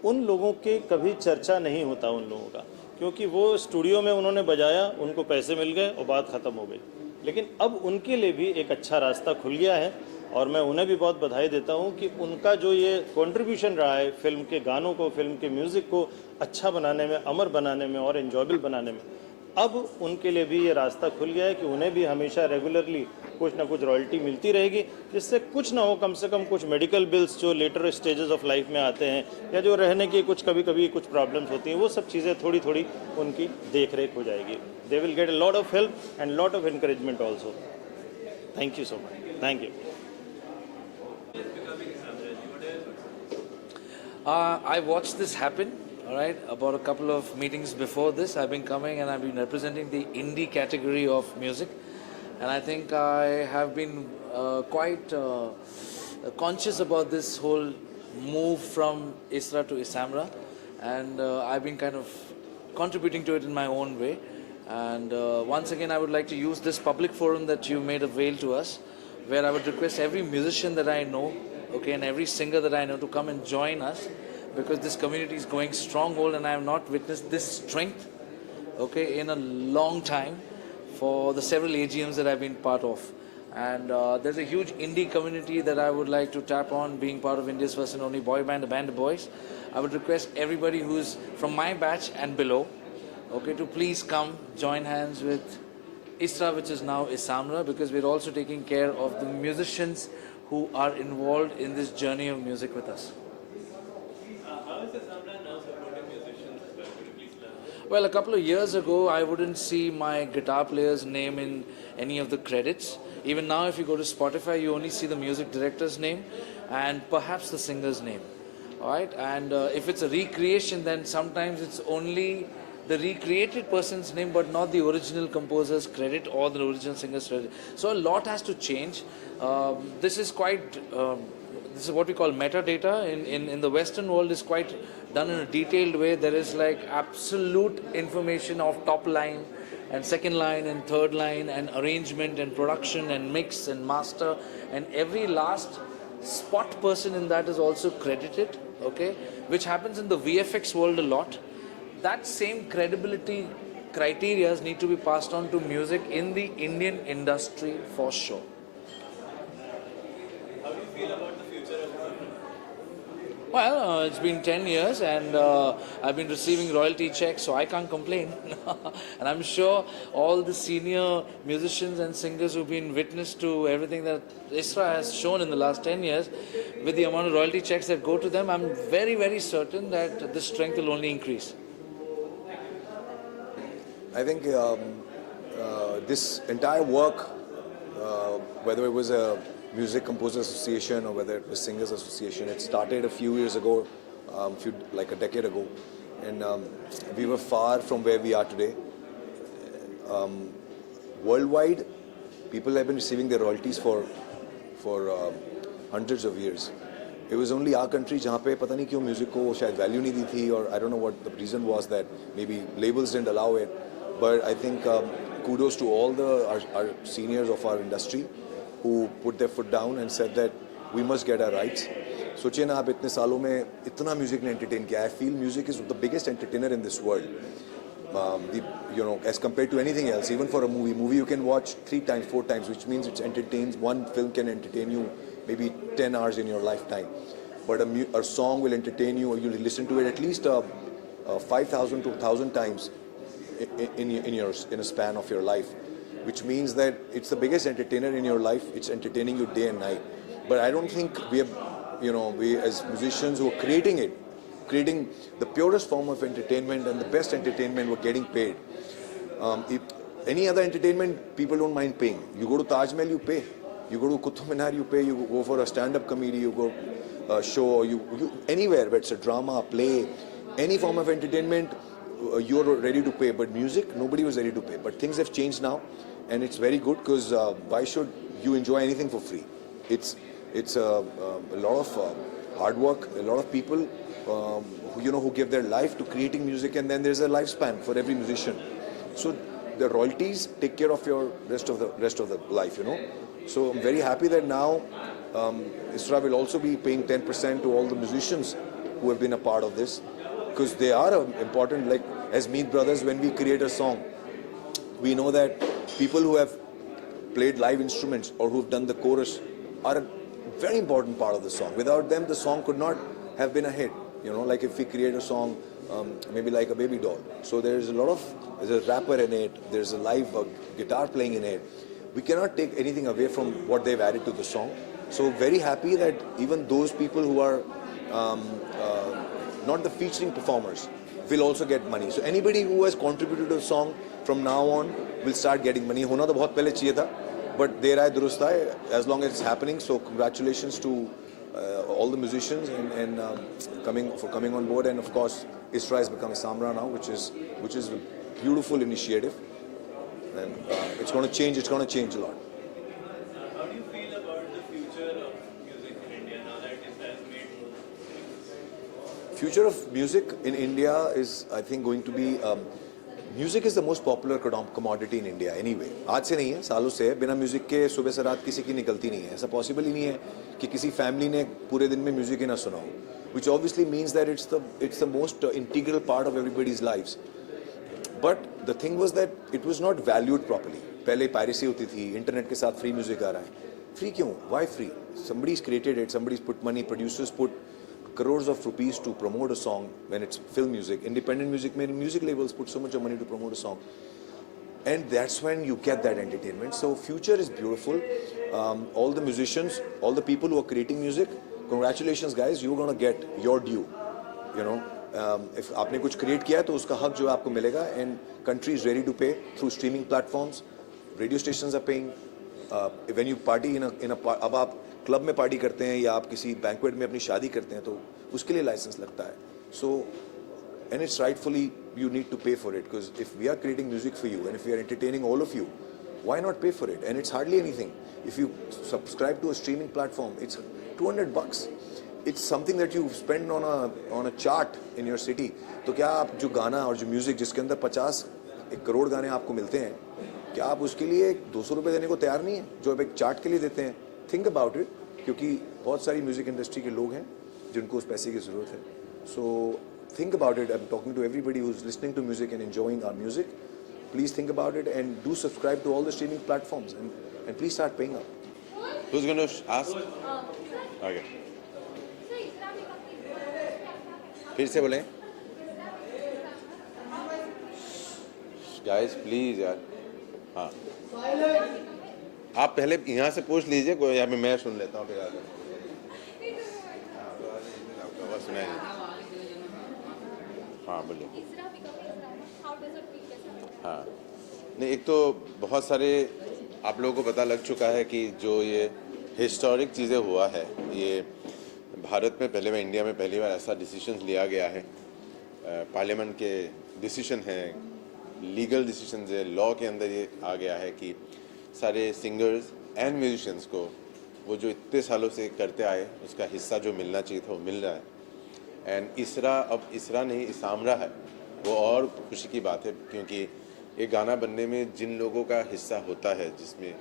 उन लोगों के कभी चर्चा नहीं होता उन लोगों का, क्योंकि वो स्टूडियो में उन्होंने बजाया, उनको पैसे मिल गए और बात ख़त्म हो गई। लेकिन अब उनके लिए भी एक अच्छा रास्ता खुल गया है और मैं उन्हें भी बहुत बधाई देता हूं कि उनका जो ये कंट्रीब्यूशन रहा है फिल्म के गानों को, फिल्म के म्यूज़िक को अच्छा बनाने में, अमर बनाने में और एन्जॉयबल बनाने में, अब उनके लिए भी ये रास्ता खुल गया है कि उन्हें भी हमेशा रेगुलरली कुछ ना कुछ रॉयल्टी मिलती रहेगी, जिससे कुछ ना हो, कम से कम कुछ मेडिकल बिल्स जो लेटर स्टेजेस ऑफ लाइफ में आते हैं या जो रहने की कुछ कभी कभी कुछ प्रॉब्लम्स होती हैं, वो सब चीज़ें थोड़ी थोड़ी उनकी देख रेख हो जाएगी। They will get a lot of help and lot of encouragement also. Thank you so much. Thank you. I watched this happen, all right, about a couple of meetings before this. I've been coming and I've been representing the indie category of music, and I think I have been quite conscious about this whole move from ISRA to Isamra, and I've been kind of contributing to it in my own way. And once again, I would like to use this public forum that you made avail to us, where I would request every musician that I know, okay, and every singer that I know to come and join us, because this community is going stronghold and I have not witnessed this strength, okay, in a long time for the several AGMs that I've been part of. And there's a huge indie community that I would like to tap on, being part of India's first and only boy band, the Band of Boys. I would request everybody who's from my batch and below, okay, to please come join hands with ISRA, which is now Isamra, because we're also taking care of the musicians who are involved in this journey of music with us. How is Isamra now supporting musicians as well? Could you please elaborate? Well, a couple of years ago, I wouldn't see my guitar player's name in any of the credits. Even now, if you go to Spotify, you only see the music director's name and perhaps the singer's name. All right? And if it's a recreation, then sometimes it's only the recreated person's name, but not the original composer's credit or the original singer's credit. So a lot has to change. This is quite, this is what we call metadata in the Western world, is quite done in a detailed way. There is like absolute information of top line and second line and third line and arrangement and production and mix and master, and every last spot person in that is also credited, okay, which happens in the VFX world a lot. That same credibility criteria need to be passed on to music in the Indian industry for sure. How do you feel about the future of music? Well, it's been 10 years and I've been receiving royalty checks, so I can't complain. And I'm sure all the senior musicians and singers who've been witness to everything that ISRA has shown in the last 10 years, with the amount of royalty checks that go to them, I'm very, very certain that this strength will only increase. I think this entire work, whether it was a Music Composers Association or whether it was Singers Association, it started a few years ago, like a decade ago, and we were far from where we are today. Worldwide, people have been receiving their royalties for hundreds of years. It was only our country जहाँ पे पता नहीं क्यों music को शायद value नहीं दी थी, और I don't know what the reason was, that maybe labels didn't allow it. But I think kudos to all our seniors of our industry who put their foot down and said that we must get our rights. सोचिए ना, आप इतने सालों में इतना music ने entertain किया. I feel music is the biggest entertainer in this world. As compared to anything else, even for a movie you can watch 3 times, 4 times, which means it entertains. One film can entertain you maybe 10 hours in your lifetime, but a song will entertain you, or you'll listen to it at least 5,000 to 1,000 times in a span of your life, which means that it's the biggest entertainer in your life. It's entertaining you day and night. But I don't think we as musicians who are creating the purest form of entertainment and the best entertainment, we're getting paid. If any other entertainment, people don't mind paying. You go to Taj Mahal, you pay. You go to Qutub Minar, you pay. You go for a stand-up comedy, you go show, you anywhere where it's a drama, play, any form of entertainment, you're ready to pay. But music, nobody was ready to pay. But things have changed now, and it's very good, because why should you enjoy anything for free? It's a lot of hard work, a lot of people who give their life to creating music, and then there's a lifespan for every musician. So the royalties take care of your rest of the life, So I'm very happy that now ISRA will also be paying 10% to all the musicians who have been a part of this, because they are important. Like as Meet Brothers, when we create a song, we know that people who have played live instruments or who've done the chorus are a very important part of the song. Without them, the song could not have been a hit. Like if we create a song, maybe like a baby doll. So there's a rapper in it, there's a live guitar playing in it. We cannot take anything away from what they've added to the song. So very happy that even those people who are not the featuring performers will also get money. So anybody who has contributed to a song from now on will start getting money. होना तो बहुत पहले चाहिए था, but देर आए दुरुस्त आए, as long as it's happening. So congratulations to all the musicians and coming on board. And of course, ISRA has become Isamra now, which is a beautiful initiative, and it's going to change. It's going to change a lot. How do you feel about the future of music in India now that ISRA has made moves? Future of music in India is, I think, going to be. Music is the most popular commodity in India anyway. आज से नहीं है, सालों से है. बिना music के सुबह से रात किसी की निकलती नहीं है. ऐसा पॉसिबल ही नहीं है कि किसी फैमिली ने पूरे दिन में म्यूजिक ही ना सुना हो. Which obviously means that it's the most integral part of everybody's lives. But the thing was that it was not valued properly. पहले piracy होती थी, इंटरनेट के साथ free music आ रहा है. Free क्यों? Why free? Somebody's created it. Somebody's put money. Producers put crores of rupees to promote a song when it's film music. Independent music labels put so much of money to promote a song, and that's when you get that entertainment. So future is beautiful. All the musicians, all the people who are creating music, congratulations guys, you're gonna get your due. If आपने कुछ create किया है तो उसका हक जो है आपको मिलेगा, and country is ready to pay through streaming platforms. Radio stations are paying. When you party in a अब आप क्लब में पार्टी करते हैं या आप किसी बैंक्वेट में अपनी शादी करते हैं तो उसके लिए लाइसेंस लगता है. So and it's rightfully you need to pay for it, because if we are creating music for you and if we are entertaining all of you, why not pay for it? And it's hardly anything. If you subscribe to a streaming platform, it's $200, it's something that you spend on a chart in your city. तो क्या आप जो गाना और जो music जिसके अंदर 1 करोड़ गाने आपको मिलते हैं, क्या आप उसके लिए 200 रुपये देने को तैयार नहीं है जो आप एक चार्ट के लिए देते हैं? थिंक अबाउट इट, क्योंकि बहुत सारी म्यूजिक इंडस्ट्री के लोग हैं जिनको उस पैसे की ज़रूरत है. सो think about it. I'm talking to everybody who's listening to music and enjoying our music. Please think about it and do subscribe to all the streaming platforms and please start paying up. Who's going to ask? Okay. फिर से बोलें. Guys, please यार. हाँ. आप पहले यहाँ से पूछ लीजिए, कोई यहाँ पे मैं सुन लेता हूँ फिर आगे. आवाज़ सुनाइए. हाँ बोलिए. हाँ नहीं, एक तो बहुत सारे आप लोगों को पता लग चुका है कि जो ये हिस्टोरिक चीज़ें हुआ है, ये भारत में पहले में, इंडिया में पहली बार ऐसा डिसीजन लिया गया है. पार्लियामेंट के डिसीजन है, लीगल डिसीजन है, लॉ के अंदर ये आ गया है कि सारे सिंगर्स एंड म्यूजिशियंस को वो जो इतने सालों से करते आए उसका हिस्सा जो मिलना चाहिए था वो मिल रहा है. एंड इसरा, अब इसरा नहीं इसामरा है, वो और खुशी की बात है, क्योंकि एक गाना बनने में जिन लोगों का हिस्सा होता है, जिसमें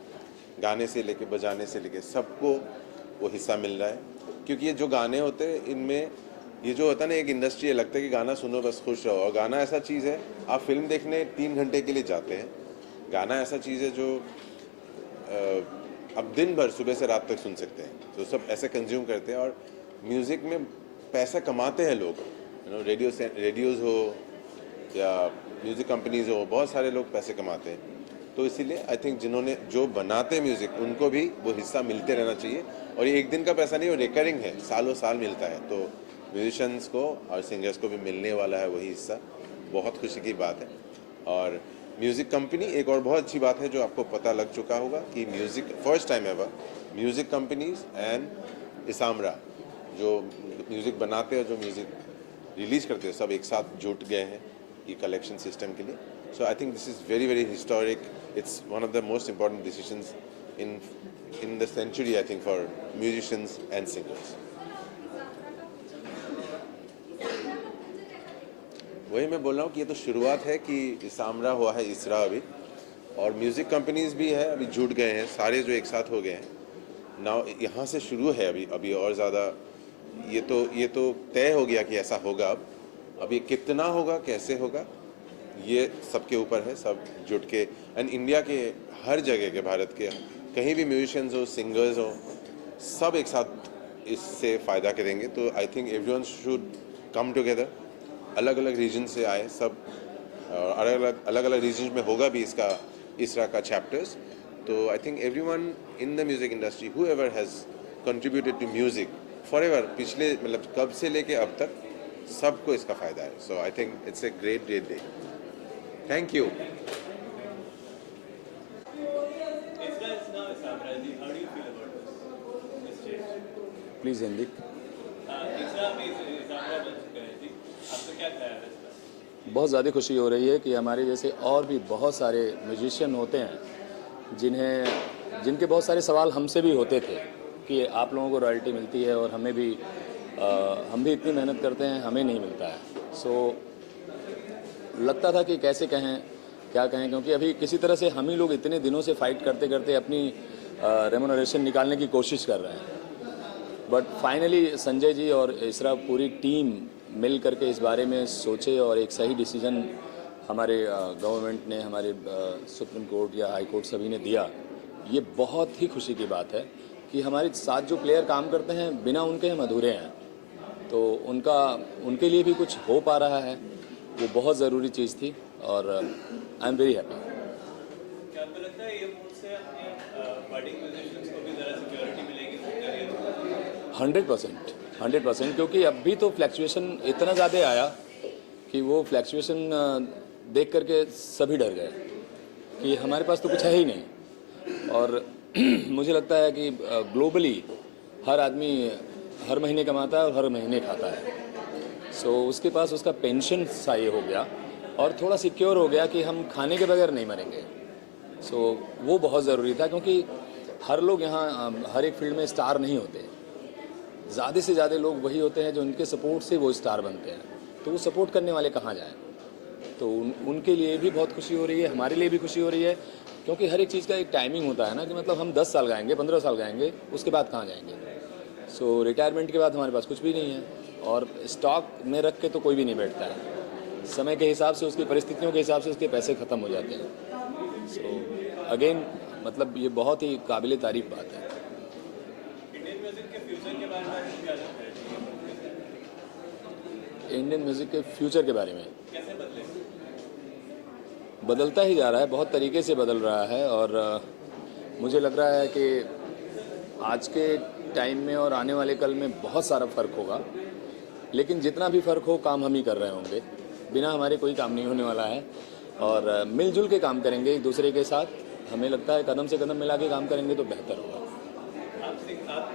गाने से लेके बजाने से लेके सबको वो हिस्सा मिल रहा है. क्योंकि ये जो गाने होते हैं इनमें ये जो होता है ना, एक इंडस्ट्री है, लगता है कि गाना सुनो बस खुश रहो. और गाना ऐसा चीज़ है, आप फिल्म देखने 3 घंटे के लिए जाते हैं. गाना ऐसा चीज़ है जो अब दिन भर सुबह से रात तक सुन सकते हैं. तो सब ऐसे कंज्यूम करते हैं और म्यूज़िक में पैसा कमाते हैं लोग. रेडियोज़ हो या म्यूज़िक कंपनीज़ हो, बहुत सारे लोग पैसे कमाते हैं. तो इसीलिए आई थिंक जिन्होंने जो बनाते हैं म्यूज़िक उनको भी वो हिस्सा मिलते रहना चाहिए. और ये एक दिन का पैसा नहीं, वो रिकरिंग है, सालों साल मिलता है. तो म्यूजिशियंस को और सिंगर्स को भी मिलने वाला है वही हिस्सा. बहुत खुशी की बात है. और म्यूज़िक कंपनी, एक और बहुत अच्छी बात है जो आपको पता लग चुका होगा कि music first time ever music companies and ISAMRA जो म्यूज़िक बनाते हैं और जो म्यूज़िक रिलीज़ करते हैं सब एक साथ जुट गए हैं ये कलेक्शन सिस्टम के लिए. So I think this is very very historic. It's one of the most important decisions in the century, I think, for musicians and singers. वही मैं बोल रहा हूँ कि ये तो शुरुआत है कि इसामरा हुआ है, इसरा अभी, और म्यूज़िक कंपनीज भी है अभी जुट गए हैं, सारे जो एक साथ हो गए हैं. नाउ यहाँ से शुरू है अभी और ज़्यादा ये तो तय हो गया कि ऐसा होगा. अब ये कितना होगा, कैसे होगा, ये सबके ऊपर है. सब जुट के एंड इंडिया के हर जगह के, भारत के कहीं भी म्यूजिशियंस हो, सिंगर्स हो, सब एक साथ इससे फ़ायदा करेंगे. तो I think everyone should come together. अलग अलग रीजन से आए सब, और अलग अलग रीजन में होगा भी इसका इसरा का चैप्टर्स. तो I think everyone in the music industry who ever has contributed to music forever, पिछले मतलब कब से लेके अब तक सबको इसका फ़ायदा है. So I think it's a great day. Thank you. Please Hindi. बहुत ज़्यादा खुशी हो रही है कि हमारे जैसे और भी बहुत सारे म्यूजिशियन होते हैं जिनके बहुत सारे सवाल हमसे भी होते थे कि आप लोगों को रॉयल्टी मिलती है और हमें भी हम भी इतनी मेहनत करते हैं, हमें नहीं मिलता है. सो लगता था कि कैसे कहें, क्या कहें, क्योंकि अभी किसी तरह से हम ही लोग इतने दिनों से फाइट करते करते अपनी रेम्यूनरेशन निकालने की कोशिश कर रहे हैं. बट फाइनली संजय जी और इसरा पूरी टीम मिल करके इस बारे में सोचे और एक सही डिसीजन हमारे गवर्नमेंट ने, हमारे सुप्रीम कोर्ट या हाई कोर्ट सभी ने दिया. ये बहुत ही खुशी की बात है कि हमारे साथ जो प्लेयर काम करते हैं बिना उनके हम अधूरे हैं. तो उनके लिए भी कुछ हो पा रहा है, वो बहुत ज़रूरी चीज़ थी और आई एम वेरी हैप्पी. 100%, क्योंकि अभी तो फ्लैक्चुएशन इतना ज़्यादा आया कि वो फ्लैक्चुएशन देख करके सभी डर गए कि हमारे पास तो कुछ है ही नहीं. और मुझे लगता है कि ग्लोबली हर आदमी हर महीने कमाता है और हर महीने खाता है. सो उसके पास उसका पेंशन सा ये हो गया और थोड़ा सिक्योर हो गया कि हम खाने के बगैर नहीं मरेंगे. सो वो बहुत ज़रूरी था, क्योंकि हर लोग यहाँ हर एक फील्ड में स्टार नहीं होते. ज़्यादा से ज़्यादा लोग वही होते हैं जो उनके सपोर्ट से वो स्टार बनते हैं, तो वो सपोर्ट करने वाले कहाँ जाएँ। तो उनके लिए भी बहुत खुशी हो रही है, हमारे लिए भी खुशी हो रही है, क्योंकि हर एक चीज़ का एक टाइमिंग होता है ना, कि मतलब हम 10 साल गाएंगे, 15 साल गाएंगे, उसके बाद कहाँ जाएंगे। सो रिटायरमेंट के बाद हमारे पास कुछ भी नहीं है, और स्टॉक में रख के तो कोई भी नहीं बैठता है। समय के हिसाब से, उसकी परिस्थितियों के हिसाब से उसके पैसे ख़त्म हो जाते हैं। सो अगेन मतलब ये बहुत ही काबिल तारीफ बात है। इंडियन म्यूजिक के फ्यूचर के बारे में क्या लगता है? इंडियन म्यूज़िक के फ्यूचर के बारे में कैसे बदले? बदलता ही जा रहा है, बहुत तरीके से बदल रहा है, और मुझे लग रहा है कि आज के टाइम में और आने वाले कल में बहुत सारा फ़र्क होगा, लेकिन जितना भी फ़र्क हो काम हम ही कर रहे होंगे, बिना हमारे कोई काम नहीं होने वाला है, और मिलजुल के काम करेंगे एक दूसरे के साथ। हमें लगता है कदम से कदम मिला के काम करेंगे तो बेहतर होगा। आप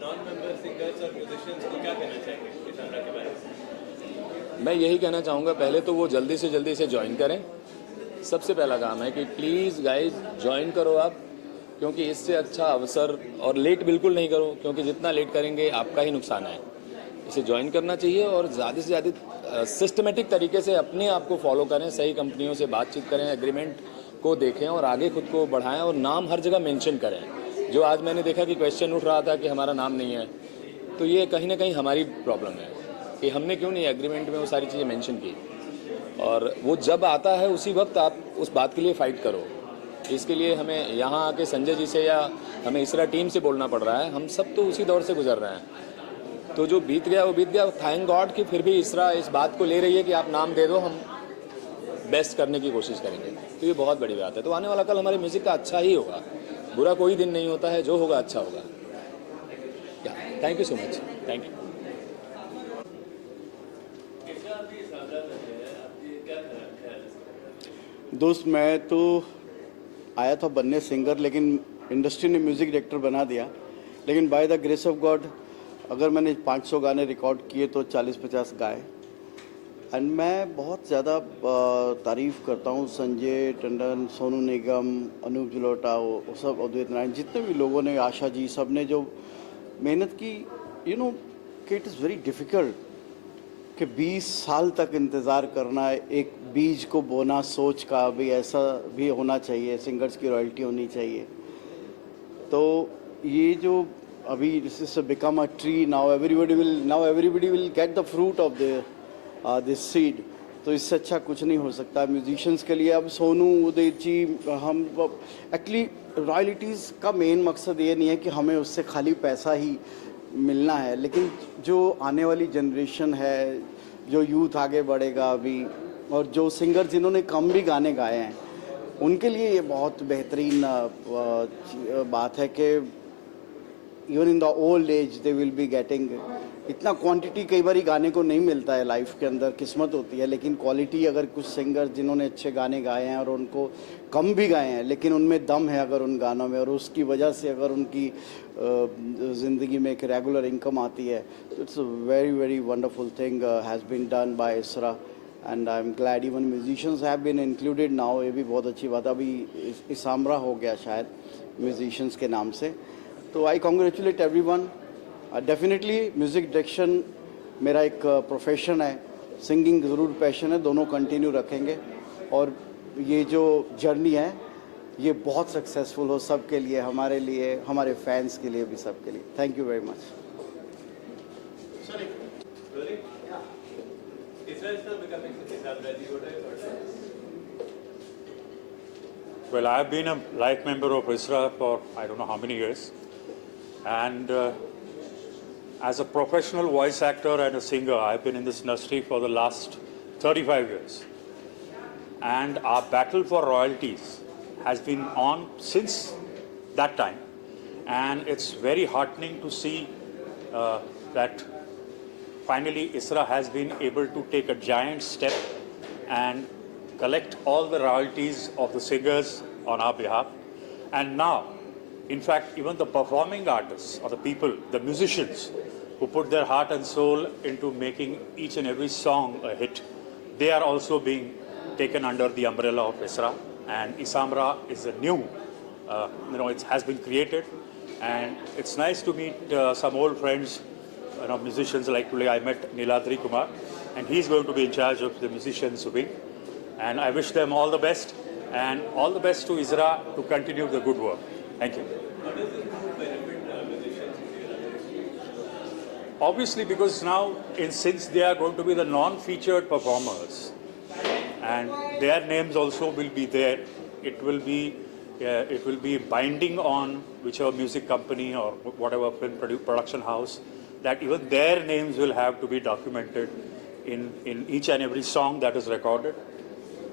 नॉन मेंबर सिंगर्स और म्यूजिशियंस को क्या कहना चाहेंगे इसामरा के बारे में? मैं यही कहना चाहूँगा, पहले तो वो जल्दी से जल्दी से ज्वाइन करें। सबसे पहला काम है कि प्लीज़ गाइज ज्वाइन करो आप, क्योंकि इससे अच्छा अवसर, और लेट बिल्कुल नहीं करो, क्योंकि जितना लेट करेंगे आपका ही नुकसान है। इसे ज्वाइन करना चाहिए, और ज़्यादा से ज़्यादा सिस्टमेटिक तरीके से अपने आप को फॉलो करें, सही कंपनियों से बातचीत करें, एग्रीमेंट को देखें और आगे खुद को बढ़ाएं, और नाम हर जगह मेंशन करें। जो आज मैंने देखा कि क्वेश्चन उठ रहा था कि हमारा नाम नहीं है, तो ये कहीं ना कहीं हमारी प्रॉब्लम है कि हमने क्यों नहीं एग्रीमेंट में वो सारी चीज़ें मेंशन की, और वो जब आता है उसी वक्त आप उस बात के लिए फ़ाइट करो। इसके लिए हमें यहाँ आके संजय जी से या हमें इसरा टीम से बोलना पड़ रहा है। हम सब तो उसी दौर से गुजर रहे हैं, तो जो बीत गया वो बीत गया। थैंक गॉड कि फिर भी इसरा इस बात को ले रही है कि आप नाम दे दो, हम बेस्ट करने की कोशिश करेंगे, तो ये बहुत बड़ी बात है। तो आने वाला कल हमारे म्यूज़िक का अच्छा ही होगा, बुरा कोई दिन नहीं होता है, जो होगा अच्छा होगा। Thank you so much, thank you. दोस्त, मैं तो आया था बनने सिंगर, लेकिन इंडस्ट्री ने म्यूज़िक डायरेक्टर बना दिया। लेकिन by the grace of God, अगर मैंने 500 गाने रिकॉर्ड किए तो 40-50 गाए। एंड मैं बहुत ज़्यादा तारीफ़ करता हूँ संजय टंडन, सोनू निगम, अनूप जलोटा, वो सब, अद्वैत नारायण, जितने भी लोगों ने, आशा जी, सब ने जो मेहनत की। यू नो कि इट इज़ वेरी डिफ़िकल्ट कि 20 साल तक इंतज़ार करना है, एक बीज को बोना, सोच का भी ऐसा भी होना चाहिए, सिंगर्स की रॉयल्टी होनी चाहिए। तो ये जो अभी this is become a tree, now everybody will get the fruit of this seed. तो इससे अच्छा कुछ नहीं हो सकता म्यूजिशियंस के लिए। अब सोनू, उदित जी, हम एक्चुअली रॉयल्टीज़ का मेन मकसद ये नहीं है कि हमें उससे खाली पैसा ही मिलना है, लेकिन जो आने वाली जनरेशन है, जो यूथ आगे बढ़ेगा अभी, और जो सिंगर जिन्होंने कम भी गाने गाए हैं, उनके लिए ये बहुत बेहतरीन बात है कि even in the old age they will be getting इतना क्वांटिटी कई बार गाने को नहीं मिलता है लाइफ के अंदर, किस्मत होती है। लेकिन क्वालिटी, अगर कुछ सिंगर जिन्होंने अच्छे गाने गाए हैं और उनको कम भी गाए हैं, लेकिन उनमें दम है अगर उन गानों में, और उसकी वजह से अगर उनकी ज़िंदगी में एक रेगुलर इनकम आती है, तो it's a very very wonderful thing has been done by ISAMRA. And I am glad even musicians have been included now. ये भी बहुत अच्छी बात है। अभी इसामरा हो गया शायद म्यूजिशियंस के नाम से। तो I congratulate everyone. Definitely music direction मेरा एक प्रोफेशन है, सिंगिंग ज़रूर पैशन है, दोनों कंटिन्यू रखेंगे। और ये जो जर्नी है ये बहुत सक्सेसफुल हो सबके लिए, हमारे लिए, हमारे फैंस के लिए भी, सबके लिए। Thank you very much. Well, I've been a life member of ISRA for I don't know how many years, and as a professional voice actor and a singer, I've been in this industry for the last 35 years. And our battle for royalties has been on since that time. And it's very heartening to see that finally ISRA has been able to take a giant step and collect all the royalties of the singers on our behalf. And now, in fact, even the performing artists or the people, the musicians who put their heart and soul into making each and every song a hit, they are also being taken under the umbrella of ISRA. And Isamra is a new, it has been created. And it's nice to meet some old friends, musicians like today I met Niladri Kumar, and he's going to be in charge of the musicians wing. And I wish them all the best, and all the best to ISRA to continue the good work. Thank you. How does this move benefit musicians? Obviously, because now, since they are going to be the non-featured performers, and their names also will be there, it will be binding on whichever music company or whatever film production house, that even their names will have to be documented in each and every song that is recorded,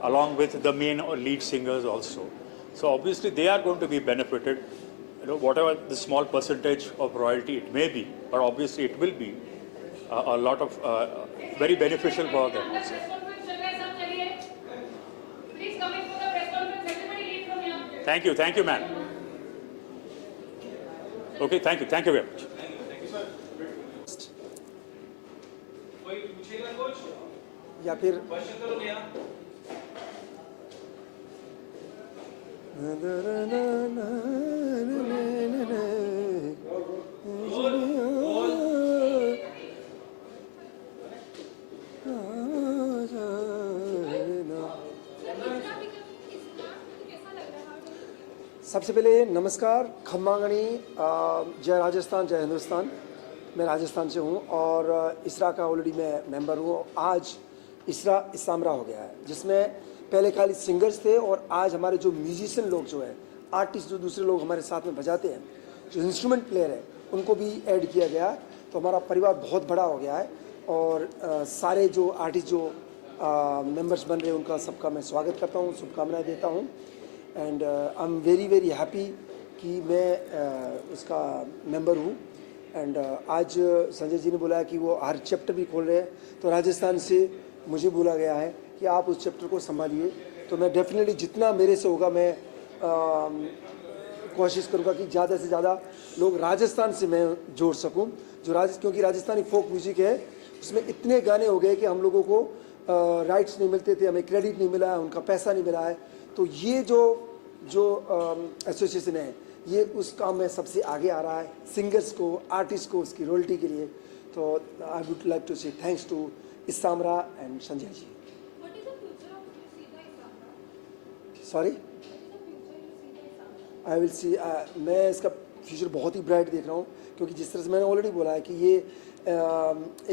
along with the main or lead singers also. So obviously they are going to be benefited, whatever the small percentage of royalty it may be, but obviously it will be a lot of very beneficial for them. Thank you, ma'am. Okay, thank you very much. या फिर सबसे पहले नमस्कार, खम्मागणी, जय राजस्थान, जय हिंदुस्तान। मैं राजस्थान से हूँ और इसरा का ऑलरेडी मैं मेंबर हूँ। आज इसरा इसामरा हो गया है, जिसमें पहले खाली सिंगर्स थे और आज हमारे जो म्यूजिशियन लोग जो हैं, आर्टिस्ट जो दूसरे लोग हमारे साथ में बजाते हैं, जो इंस्ट्रूमेंट प्लेयर है, उनको भी ऐड किया गया। तो हमारा परिवार बहुत बड़ा हो गया है और सारे जो आर्टिस्ट जो मेंबर्स बन रहे हैं उनका सबका मैं स्वागत करता हूँ, शुभकामनाएँ देता हूँ। And I am very very happy कि मैं उसका मेंबर हूँ। एंड आज संजय जी ने बोला कि वो हर चैप्टर भी खोल रहे हैं, तो राजस्थान से मुझे बोला गया है कि आप उस चैप्टर को संभालिए। तो मैं डेफिनेटली जितना मेरे से होगा मैं कोशिश करूँगा कि ज़्यादा से ज़्यादा लोग राजस्थान से मैं जोड़ सकूँ। क्योंकि राजस्थानी फोक म्यूज़िक है, उसमें इतने गाने हो गए कि हम लोगों को राइट्स नहीं मिलते थे, हमें क्रेडिट नहीं मिला है, उनका पैसा नहीं मिला है। तो ये जो एसोसिएशन है, ये उस काम में सबसे आगे आ रहा है, सिंगर्स को, आर्टिस्ट को उसकी रॉयल्टी के लिए। तो I would like to say thanks to ISAMRA and Sanjay ji. Sorry, I will see, मैं इसका फ्यूचर बहुत ही ब्राइट देख रहा हूँ, क्योंकि जिस तरह से मैंने ऑलरेडी बोला है कि ये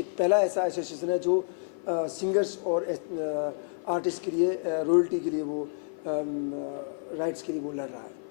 एक पहला ऐसा एसोसिएशन है जो सिंगर्स और आर्टिस्ट के लिए रॉयल्टी के लिए वो राइट्स के लिए वो लड़ रहा है।